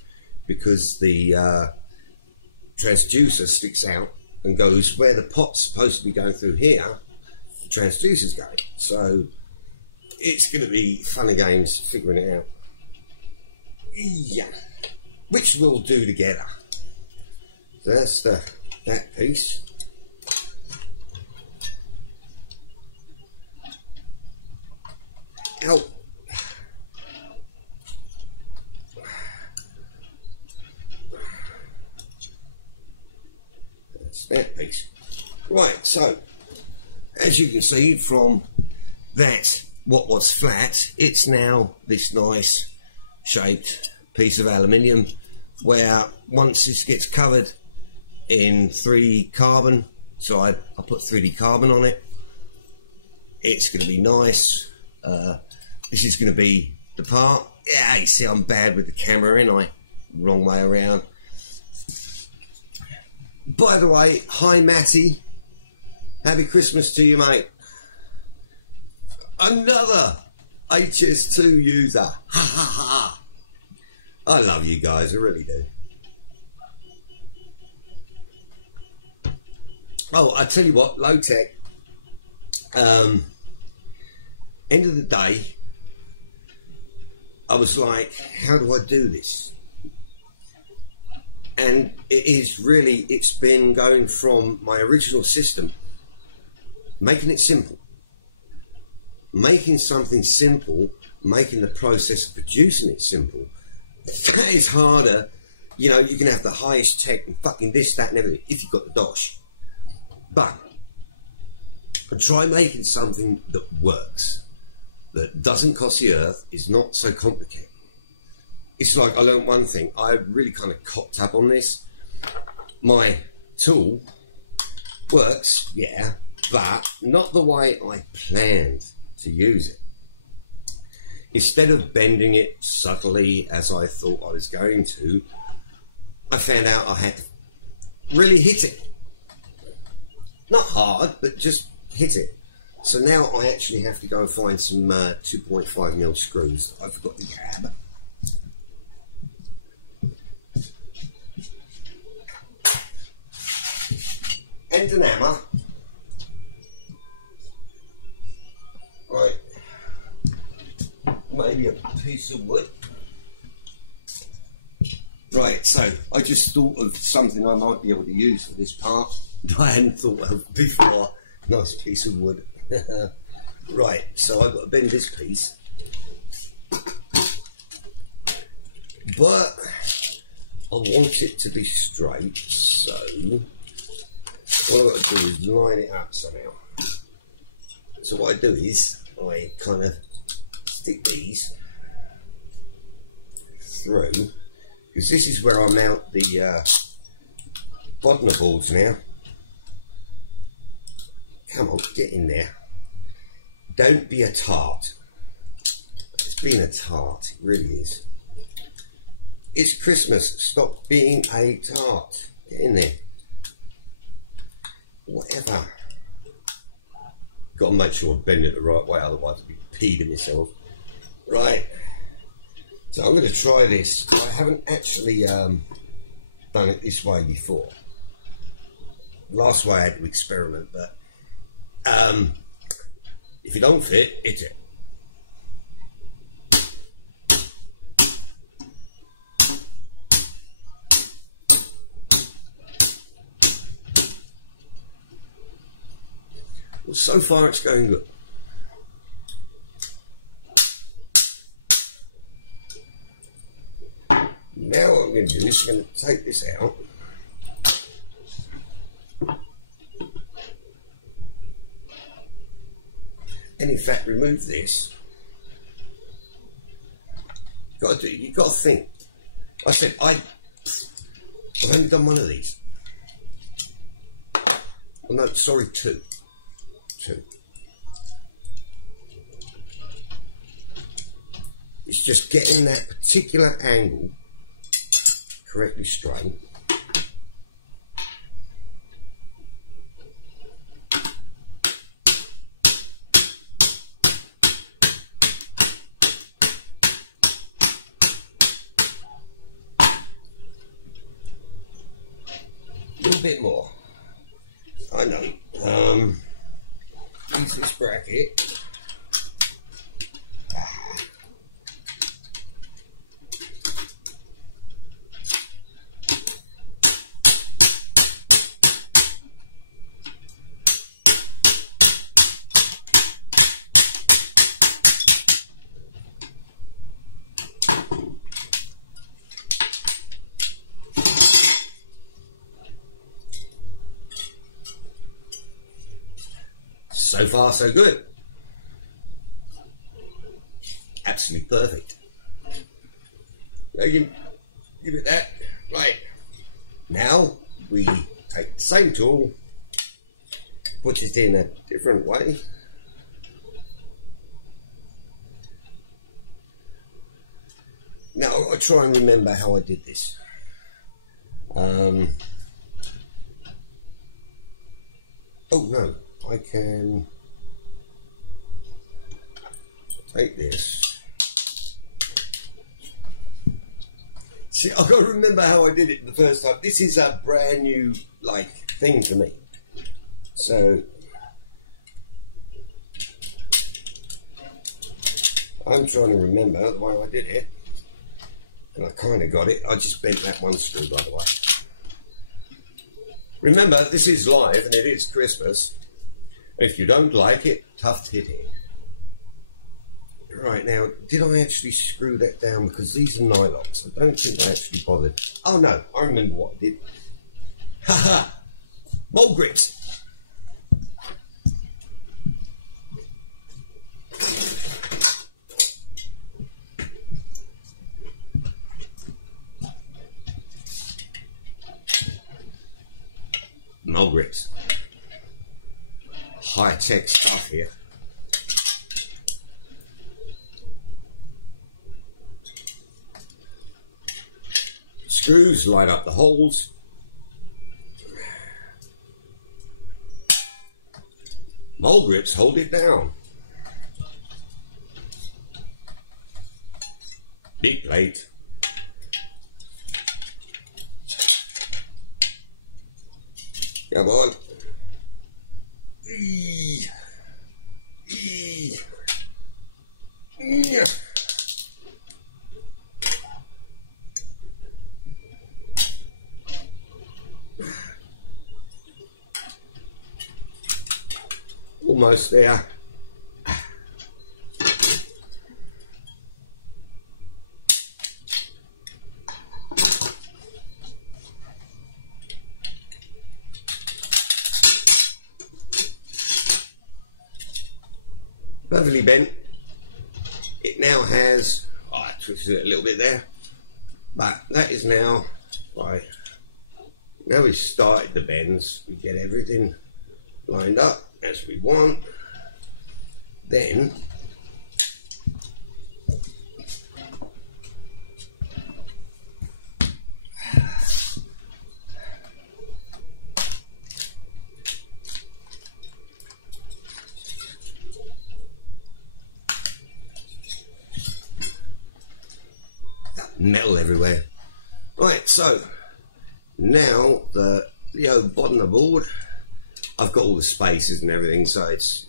because the transducer sticks out and goes where the pot's supposed to be going through here. The transducer's going. So it's going to be fun and games figuring it out. Yeah, which we'll do together. So that's that piece. Ow. That's that piece. Right, so as you can see from that, what was flat, it's now this nice shaped piece of aluminium, where once this gets covered in 3D carbon, so I put 3D carbon on it, it's going to be nice. This is going to be the part. Yeah, you see I'm bad with the camera, ain't I? Wrong way around. By the way, hi Matty. Happy Christmas to you, mate. Another Hs3 user. Ha ha ha. I love you guys, I really do. Oh, I tell you what, low tech. End of the day, I was like, how do I do this? And it's been going from my original system, making it simple. Making something simple, making the process of producing it simple, that is harder. You know, you can have the highest tech and fucking this, that and everything if you've got the dosh. But try making something that works, that doesn't cost the earth, is not so complicated. It's like I learned one thing. I really kind of cocked up on this. My tool works, yeah, but not the way I planned to use it. Instead of bending it subtly as I thought I was going to, I found out I had to really hit it. Not hard, but just hit it. So now I actually have to go and find some 2.5mm screws I forgot to grab. And an hammer. Right. Maybe a piece of wood. Right, so I just thought of something I might be able to use for this part that I hadn't thought of before. Nice piece of wood. Right, so I've got to bend this piece. But I want it to be straight, so what I've got to do is line it up somehow. So what I do is I kind of stick these through, because this is where I mount the bottom boards now. Come on, get in there. Don't be a tart. It's being a tart, it really is. It's Christmas, stop being a tart. Get in there. Whatever. Got to make sure I bend it the right way, otherwise I'll be peeing myself. Right. So I'm going to try this. I haven't actually done it this way before. Last way I had to experiment, but if it don't fit, hit it. Well, so far it's going good. Now what I'm going to do is I'm going to take this out. And in fact remove this. You've got to think. I said I've only done one of these. Oh, no, sorry, two. It's just getting that particular angle correctly straight. A little bit more. I know. Use this bracket. So far, so good. Absolutely perfect. Give it that. Right. Now we take the same tool, put it in a different way. Now I've got to try and remember how I did this. Oh no. I can take this. See, I've got to remember how I did it the first time. This is a brand new, thing for me. So, I'm trying to remember the way I did it. And I kind of got it. I just bent that one screw, by the way. Remember, this is live and it is Christmas. If you don't like it, tough titty. Right, now, did I actually screw that down? Because these are nylocks. I don't think I actually bothered. Oh no, I remember what I did. Haha! Mold grips! Mold grips. High-tech stuff here. Screws line up the holes. Mold grips hold it down. Big plate. Come on. Almost there. perfectly bent. It now has, I twisted it a little bit there, but that is now, right, now we've started the bends, we get everything lined up as we want, then metal everywhere. Right, so now the bottom of the board, I've got all the spaces and everything, so it's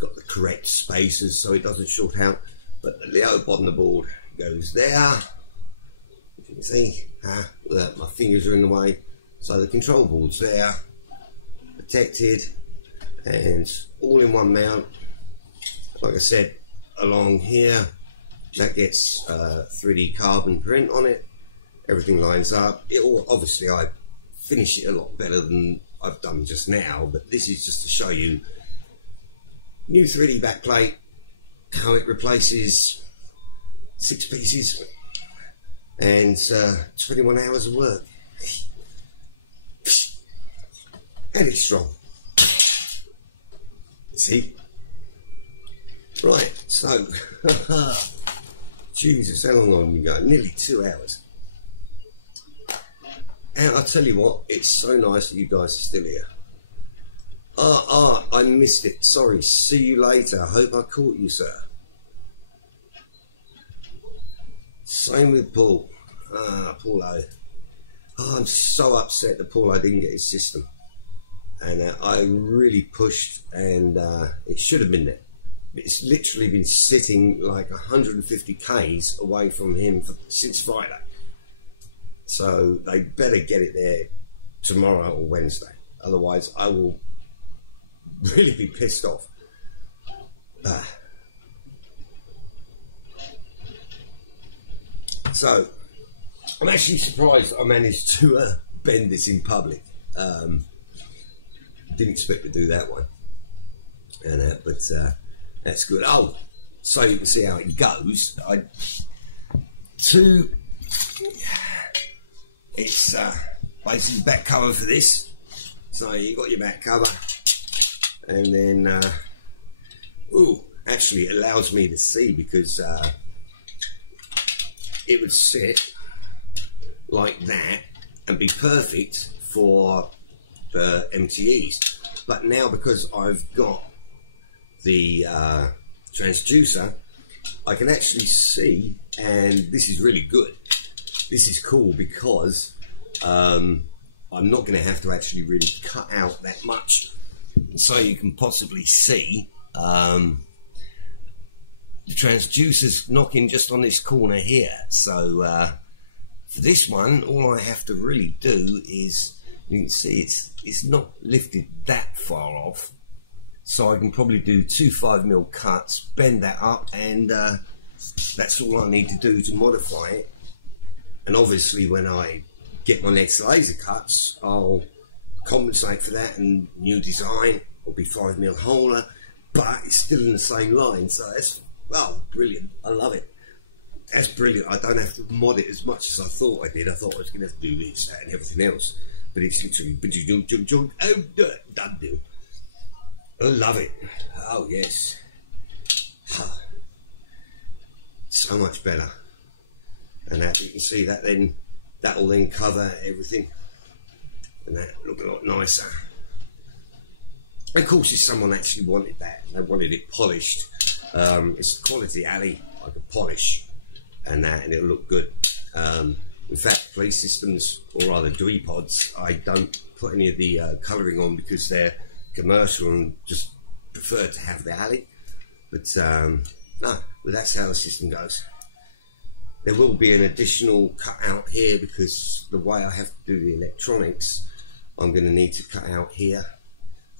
got the correct spaces so it doesn't short out. But the Leo bottom of the board goes there. You can see, look, my fingers are in the way. So the control board's there, protected, and all in one mount. Like I said, along here, that gets 3D carbon print on it. Everything lines up. Obviously, I finish it a lot better than I've done just now, but this is just to show you new 3D backplate, how it replaces 6 pieces and 21 hours of work. And it's strong. See? Right, so Jesus, how long have we got? Nearly 2 hours. And I'll tell you what, it's so nice that you guys are still here. I missed it. Sorry, see you later. I hope I caught you, sir. Same with Paul. Paulo. I'm so upset that Paulo didn't get his system. And I really pushed, and it should have been there. It's literally been sitting like 150 Ks away from him since Friday. So they better get it there tomorrow or Wednesday. Otherwise, I will really be pissed off. So I'm actually surprised I managed to bend this in public. Didn't expect to do that one, and but that's good. Oh, so you can see how it goes. It's basically back cover for this. So you got your back cover, and then actually it allows me to see, because it would sit like that and be perfect for the MTEs. But now, because I've got the transducer, I can actually see, and this is really good. This is cool because I'm not going to have to actually really cut out that much. So you can possibly see the transducer's knocking just on this corner here. So for this one, all I have to really do is, you can see it's not lifted that far off. So I can probably do 2 5mm cuts, bend that up, and that's all I need to do to modify it. And obviously when I get my next laser cuts, I'll compensate for that, and new design will be 5mm holer, but it's still in the same line. So that's, well, brilliant. I love it. That's brilliant. I don't have to mod it as much as I thought I did. I thought I was going to have to do this, that, and everything else. But it's literally, done deal. I love it. Oh, yes. So much better. And that, you can see that then, that will then cover everything. And that look a lot nicer. And of course, if someone actually wanted that, they wanted it polished, it's quality alley, like a polish, and that, and it'll look good. In fact, police systems, or rather Dweepods, I don't put any of the colouring on because they're commercial and just prefer to have the alley. But no, well, that's how the system goes. There will be an additional cut out here because the way I have to do the electronics, I'm going to need to cut out here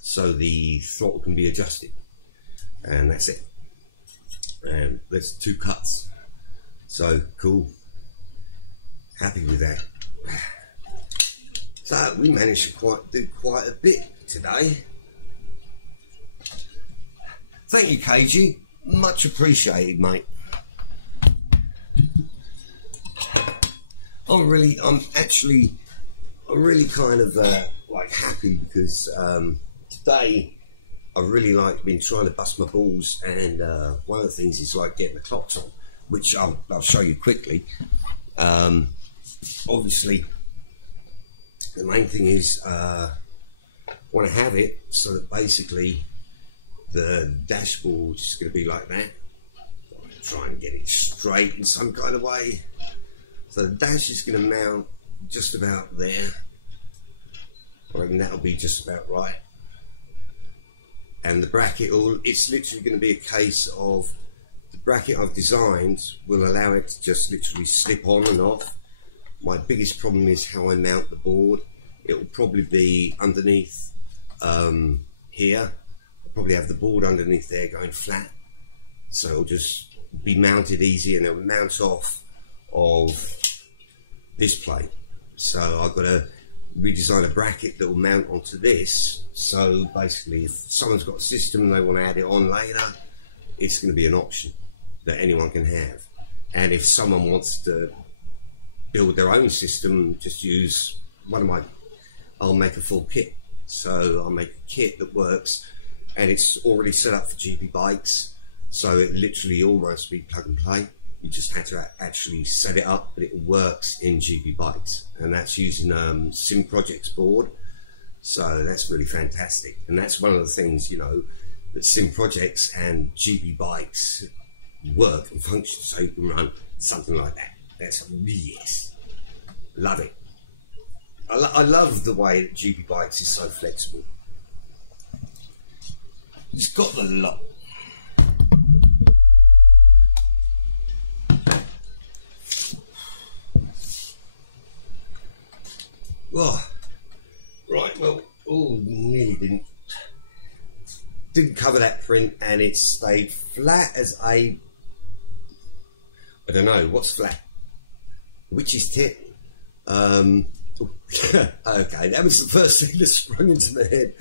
so the throttle can be adjusted, and that's it. And there's 2 cuts, so cool. Happy with that. So we managed to do quite a bit today. Thank you, KG. Much appreciated, mate. I'm really kind of like happy because today I've really like been trying to bust my balls, and one of the things is like getting the clocks on, which I'll show you quickly. Obviously, the main thing is I want to have it so that basically the dashboard is going to be like that. I'm try and get it straight in some kind of way. So the dash is going to mount just about there. I reckon that'll be just about right. And the bracket, it's literally going to be a case of the bracket I've designed will allow it to just literally slip on and off. My biggest problem is how I mount the board. It will probably be underneath here. I'll probably have the board underneath there going flat. So it'll just be mounted easy, and it'll mount off of this plate. So I've got to redesign a bracket that will mount onto this. So basically, if someone's got a system and they want to add it on later, it's going to be an option that anyone can have. And if someone wants to build their own system, just use one of my, I'll make a full kit. So I'll make a kit that works, and it's already set up for GP bikes. So it literally almost be plug and play. You just had to actually set it up, but it works in GP bikes, and that's using Sim Projects board. So that's really fantastic, and that's one of the things, you know, that Sim Projects and GP bikes work and function, so you can run something like that. That's, yes, love it. I love the way that GP bikes is so flexible. It's got the lot. Oh, right, well, nearly didn't cover that print, and it stayed flat as a, I don't know, what's flat? Witch's tit. Okay, that was the first thing that sprung into my head.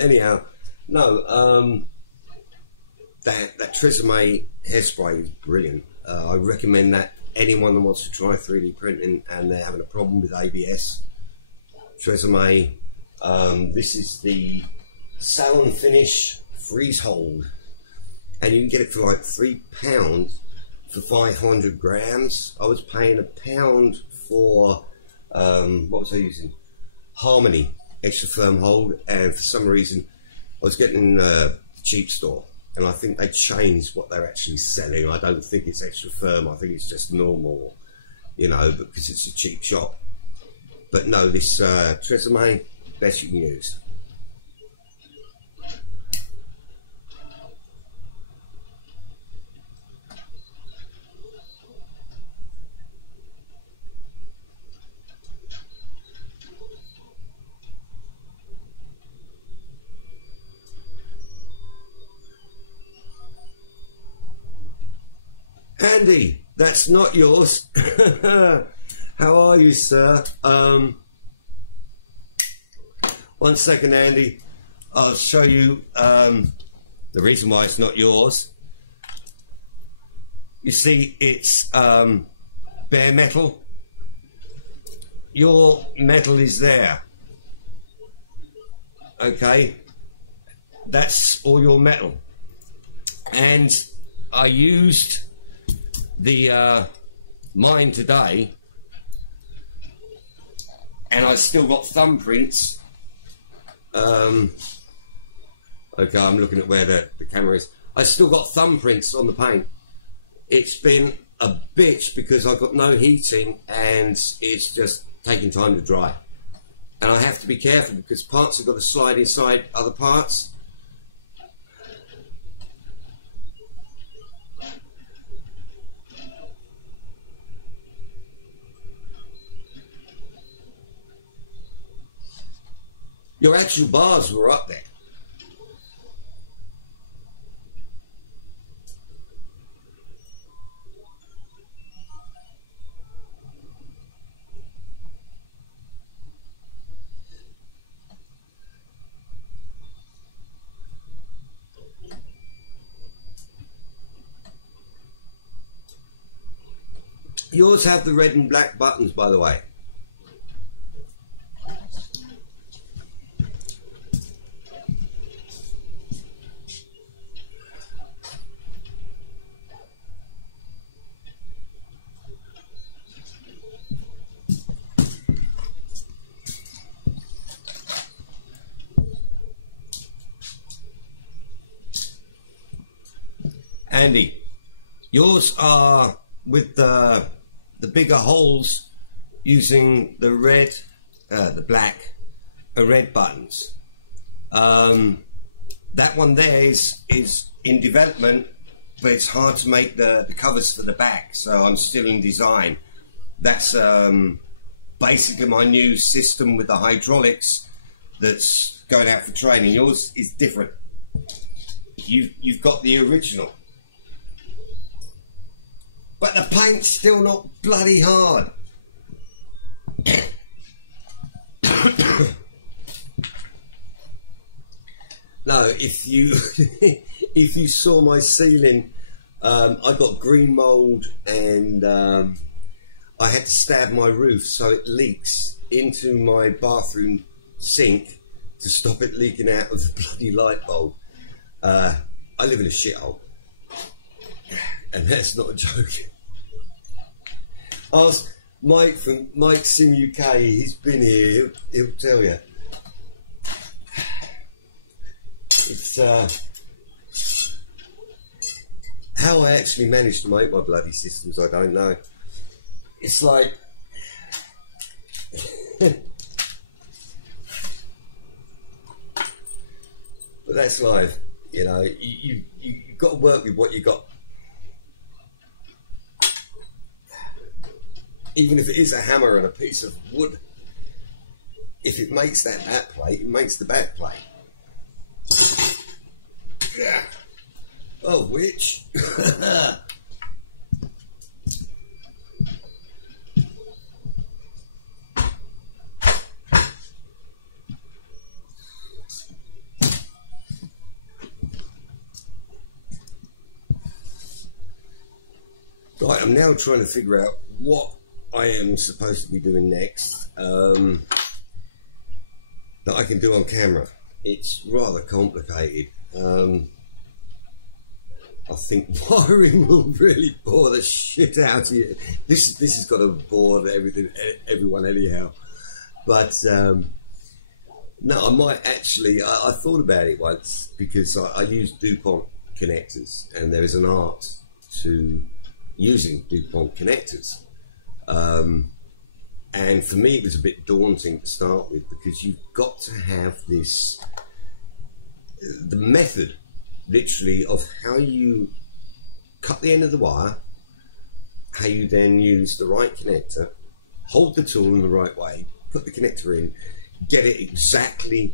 Anyhow, no, that Tresemme hairspray is brilliant. I recommend that anyone that wants to try 3D printing and they're having a problem with ABS. Tresemme, this is the Salon Finish Freeze Hold, and you can get it for like £3 for 500 grams. I was paying £1 for what was I using? Harmony extra firm hold, and for some reason I was getting the cheap store, and I think they changed what they're actually selling. I don't think it's extra firm, I think it's just normal, you know, because it's a cheap shop. But no, this Tresemme, best you can use. Andy, that's not yours. How are you, sir? 1 second, Andy. I'll show you the reason why it's not yours. You see, it's bare metal. Your metal is there. Okay? That's all your metal. And I used the mine today, and I still got thumbprints. Okay, I'm looking at where the camera is. I still got thumbprints on the paint. It's been a bitch because I've got no heating and it's just taking time to dry. And I have to be careful because parts have got to slide inside other parts. Your actual bars were up there. Yours have the red and black buttons, by the way. Andy, yours are with the bigger holes using the red, the black, and red buttons. That one there is in development, but it's hard to make the covers for the back, so I'm still in design. That's basically my new system with the hydraulics that's going out for training. Yours is different. You've got the original. But the paint's still not bloody hard. No, if you if you saw my ceiling, I got green mould and I had to stab my roof so it leaks into my bathroom sink to stop it leaking out of the bloody light bulb. I live in a shithole, and that's not a joke. Ask Mike from Mike Sim UK, he's been here, he'll tell you. It's how I actually managed to make my bloody systems, I don't know. It's like but that's life, you know. You've got to work with what you got. Even if it is a hammer and a piece of wood, if it makes that back plate, it makes the back plate. Yeah. Oh, which? Right, I'm now trying to figure out what I am supposed to be doing next that I can do on camera. It's rather complicated. I think wiring will really bore the shit out of you. This has got to bore everyone anyhow. But no, I might actually. I thought about it once because I use DuPont connectors, and there is an art to using DuPont connectors. And for me it was a bit daunting to start with, because you've got to have this, the method literally of how you cut the end of the wire, how you then use the right connector, hold the tool in the right way, put the connector in, get it exactly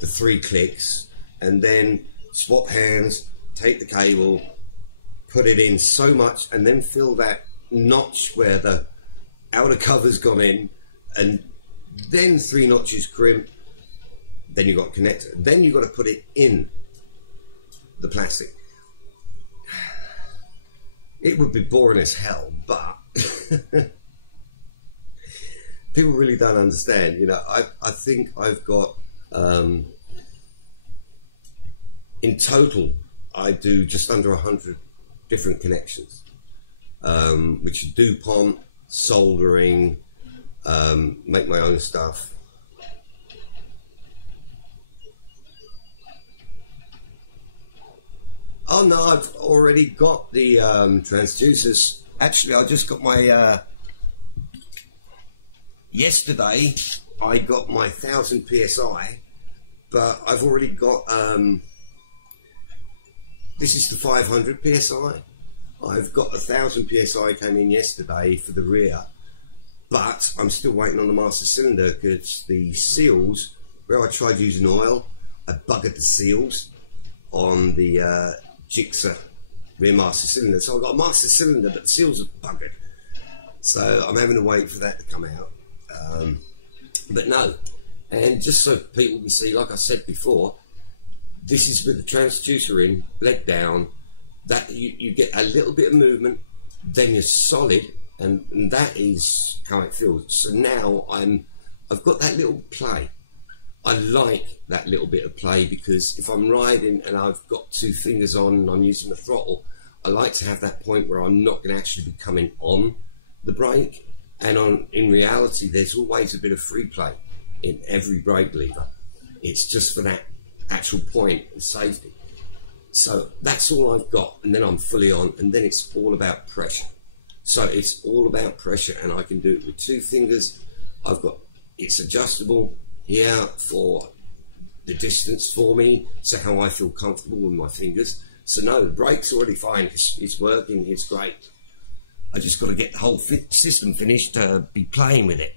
the 3 clicks, and then swap hands, take the cable, put it in so much, and then fill that notch where the outer cover's gone in, and then 3 notches crimp, then you've got a connector, then you've got to put it in the plastic. It would be boring as hell, but people really don't understand. You know, I think I've got in total I do just under 100 different connections, which are DuPont, soldering, make my own stuff. Oh no, I've already got the transducers. Actually, I just got my yesterday I got my 1000 psi, but I've already got this is the 500 psi. I've got 1000 psi came in yesterday for the rear, but I'm still waiting on the master cylinder because the seals, where I tried using oil, I buggered the seals on the Jigsaw rear master cylinder. So I've got a master cylinder, but the seals are buggered. So I'm having to wait for that to come out. But no, and just so people can see, like I said before, this is with the transducer in, leg down, that you get a little bit of movement, then you're solid, and that is how it feels. So now I've got that little play. I like that little bit of play, because if I'm riding and I've got two fingers on and I'm using the throttle, I like to have that point where I'm not going to actually be coming on the brake. And in reality, there's always a bit of free play in every brake lever. It's just for that actual point of safety. So that's all I've got, and then I'm fully on, and then it's all about pressure. So it's all about pressure, and I can do it with two fingers. It's adjustable here for the distance for me, so how I feel comfortable with my fingers. So no, the brake's already fine, it's working, it's great. I just got to get the whole system finished to be playing with it.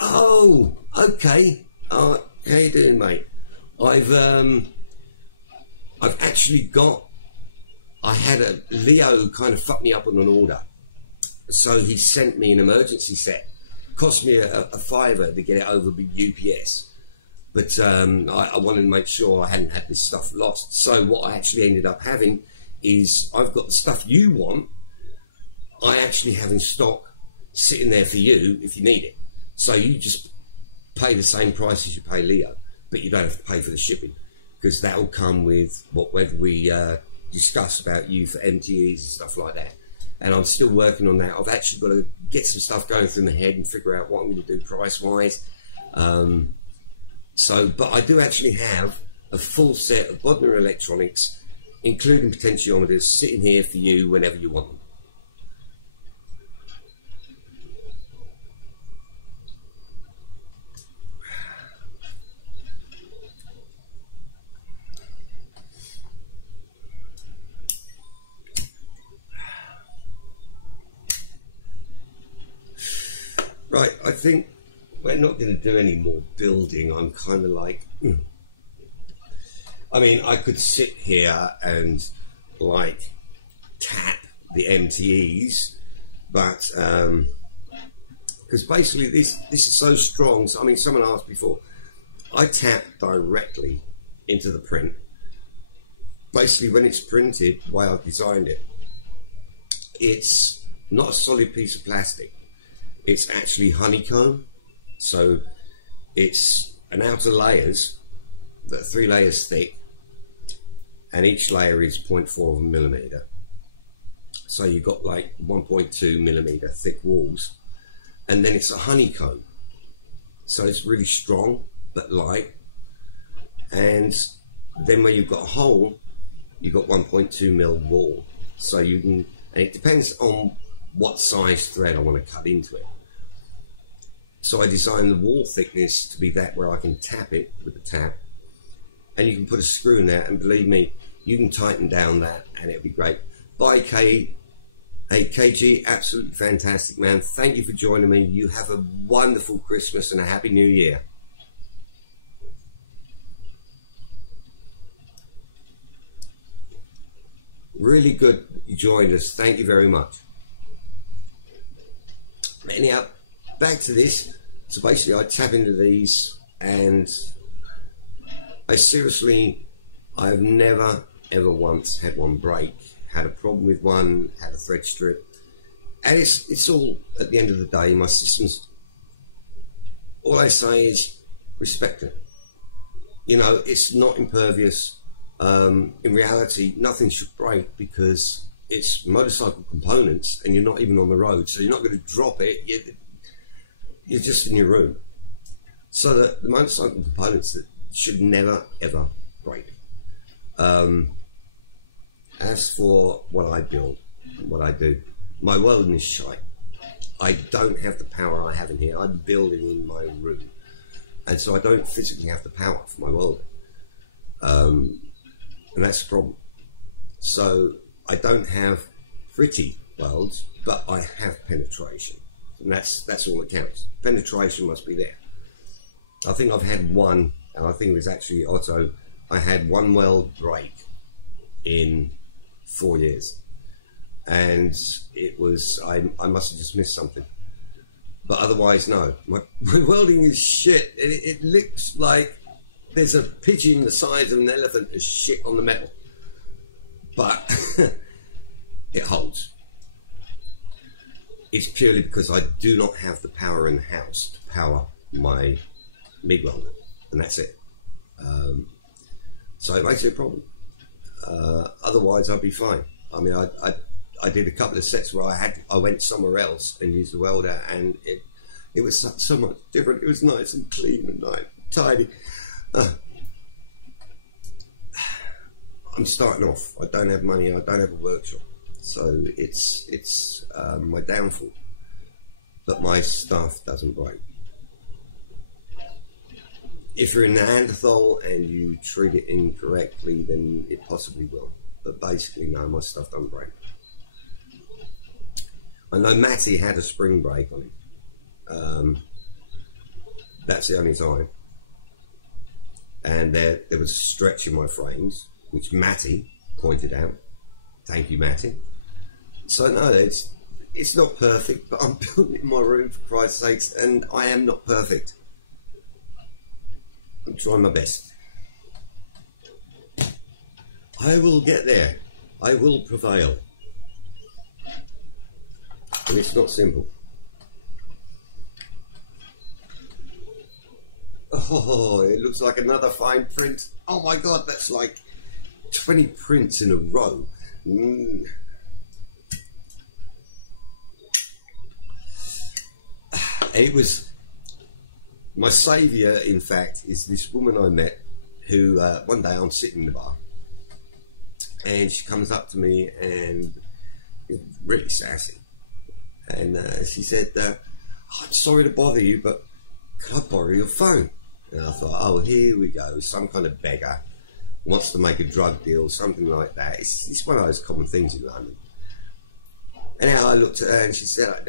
Oh, okay. How you doing, mate? I've actually I had Leo kind of fucked me up on an order. So he sent me an emergency set. Cost me a £5 to get it over with UPS. But I wanted to make sure I hadn't had this stuff lost. So what I actually ended up having is, I've got the stuff you want, I actually have in stock sitting there for you if you need it. So you just pay the same price as you pay Leo, but you don't have to pay for the shipping, because that will come with whatever we discuss about you for MTEs and stuff like that. And I'm still working on that. I've actually got to get some stuff going through my head and figure out what I'm going to do price-wise. But I do actually have a full set of Bodmer electronics, including potentiometers, sitting here for you whenever you want them. Right, I think we're not going to do any more building. I'm kind of like, I mean, I could sit here and like tap the MTEs, but because basically this is so strong. So, I mean, someone asked before, I tap directly into the print. Basically, when it's printed, the way I've designed it, it's not a solid piece of plastic. It's actually honeycomb. So it's an outer layers that are 3 layers thick, and each layer is 0.4 millimeter. So you've got like 1.2 millimeter thick walls, and then it's a honeycomb. So it's really strong but light. And then where you've got a hole, you've got 1.2 mil wall. So you can, and it depends on what size thread I want to cut into it. So I designed the wall thickness to be that where I can tap it with the tap, and you can put a screw in there, and believe me, you can tighten down that and it'll be great. Bye, Kate. Hey, KG, absolutely fantastic, man. Thank you for joining me. You have a wonderful Christmas and a Happy New Year. Really good that you joined us. Thank you very much. Anyhow, back to this. So basically I tap into these, and I've never ever once had one break, had a problem with one, had a thread strip, and it's all, at the end of the day, my systems, all I say is respect it. You know, it's not impervious. In reality, nothing should break, because it's motorcycle components and you're not even on the road, so you're not going to drop it. You're just in your room. So the motorcycle components that should never ever break. As for what I build and what I do, my welding is shite. I don't have the power I have in here. I'm building in my room, and so I don't physically have the power for my welding, and that's the problem. So I don't have pretty welds, but I have penetration, and that's all that counts. Penetration must be there. I think I've had one, and I think it was actually Otto, I had one weld break in 4 years, and it was, I must have just missed something, but otherwise no, my welding is shit. It looks like there's a pigeon the size of an elephant as shit on the metal. but it holds. It's purely because I do not have the power in the house to power my MIG welder, and that's it. So it makes it a problem. Otherwise, I'd be fine. I mean, I did a couple of sets where I went somewhere else and used the welder, and it was so much different. It was nice and clean and nice, tidy. I'm starting off. I don't have money. I don't have a workshop, so it's my downfall. But my stuff doesn't break. If you're in Neanderthal and you treat it incorrectly, then it possibly will. But basically, no, my stuff doesn't break. I know Matty had a spring break on it. That's the only time. And there was a stretch in my frames, which Matty pointed out. Thank you, Matty. So no, it's not perfect, but I'm building it in my room, for Christ's sakes, and I am not perfect. I'm trying my best. I will get there. I will prevail. And it's not simple. Oh, it looks like another fine print. Oh my God, that's like 20 prints in a row. It was my saviour, in fact, is this woman I met who one day I'm sitting in the bar and she comes up to me and really sassy, and she said, oh, I'm sorry to bother you, but could I borrow your phone? And I thought, oh, here we go, some kind of beggar wants to make a drug deal, something like that. It's one of those common things in London. Anyhow, I looked at her and she said,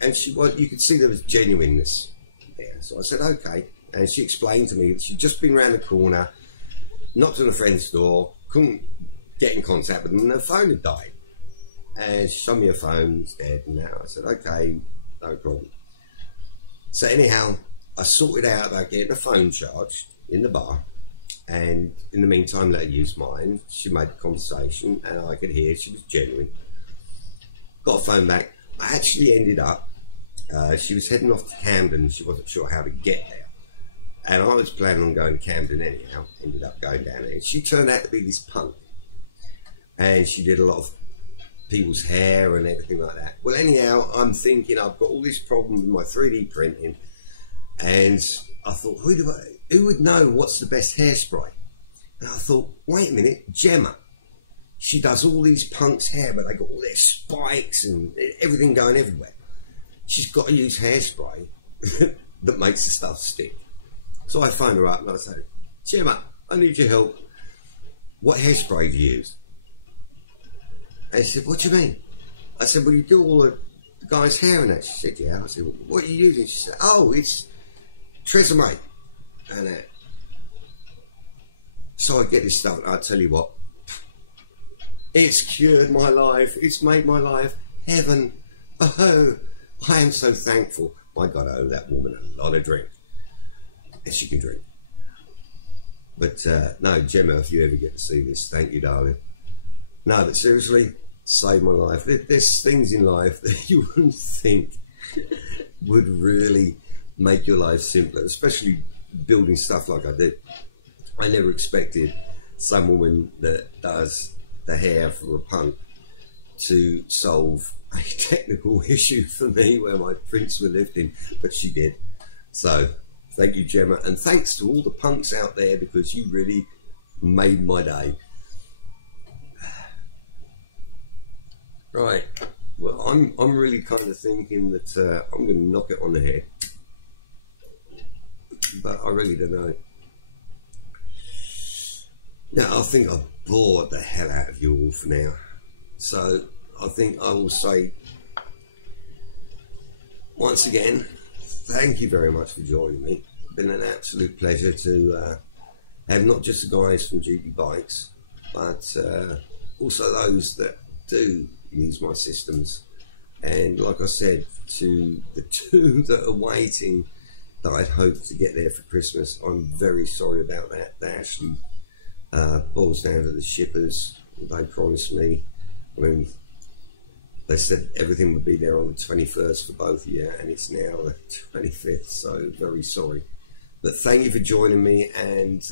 and she was, you could see there was genuineness there. So I said, okay. And she explained to me that she'd just been round the corner, knocked on a friend's door, couldn't get in contact with them, and her phone had died. And she showed me her phone, it's dead, and now I said, okay, no problem. So anyhow, I sorted out about getting a phone charged in the bar, and in the meantime let her use mine. She made the conversation and I could hear she was genuine. Got a phone back. I actually ended up, she was heading off to Camden, she wasn't sure how to get there. And I was planning on going to Camden anyhow, ended up going down there. And she turned out to be this punk. And she did a lot of people's hair and everything like that. Well, anyhow, I'm thinking I've got all this problem with my 3D printing, and I thought, who would know what's the best hairspray? And I thought, wait a minute, Gemma. She does all these punks' hair, but they got all their spikes and everything going everywhere. She's got to use hairspray that makes the stuff stick. So I phoned her up and I said, Gemma, I need your help. What hairspray do you use? And she said, what do you mean? I said, well, you do all the guy's hair and that. She said, yeah. I said, well, what are you using? She said, oh, it's Tresemme. And so I get this stuff, and I tell you what, it's cured my life. It's made my life heaven. Oh, I am so thankful. My God, I owe that woman a lot of drink. And she can drink. But no, Gemma, if you ever get to see this, thank you, darling. No, but seriously, saved my life. There's things in life that you wouldn't think would really make your life simpler, especially building stuff like I did. I never expected some woman that does the hair for a punk to solve a technical issue for me where my prints were lifting, but she did. So thank you, Gemma, and thanks to all the punks out there, because you really made my day. Right, well, I'm really kind of thinking that I'm going to knock it on the head, but I really don't know. Now, I think I've bored the hell out of you all for now, so I think I will say once again, thank you very much for joining me. It's been an absolute pleasure to have not just the guys from GP Bikes, but also those that do use my systems. And like I said, to the two that are waiting that I'd hoped to get there for Christmas, I'm very sorry about that. That actually boils down to the shippers. they promised me. I mean, they said everything would be there on the 21st for both of you, and it's now the 25th, so very sorry. But thank you for joining me, and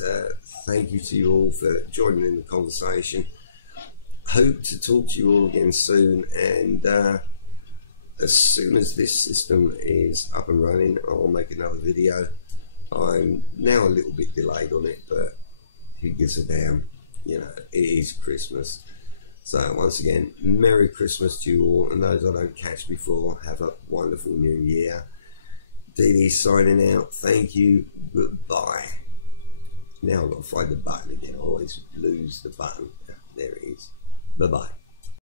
thank you to you all for joining in the conversation. Hope to talk to you all again soon, and as soon as this system is up and running, I'll make another video. I'm now a little bit delayed on it, but who gives a damn? You know, it is Christmas. So once again, Merry Christmas to you all, and those I don't catch before, have a wonderful new year. DD signing out. Thank you. Goodbye. Now I've got to find the button again. I always lose the button. There it is. Bye-bye.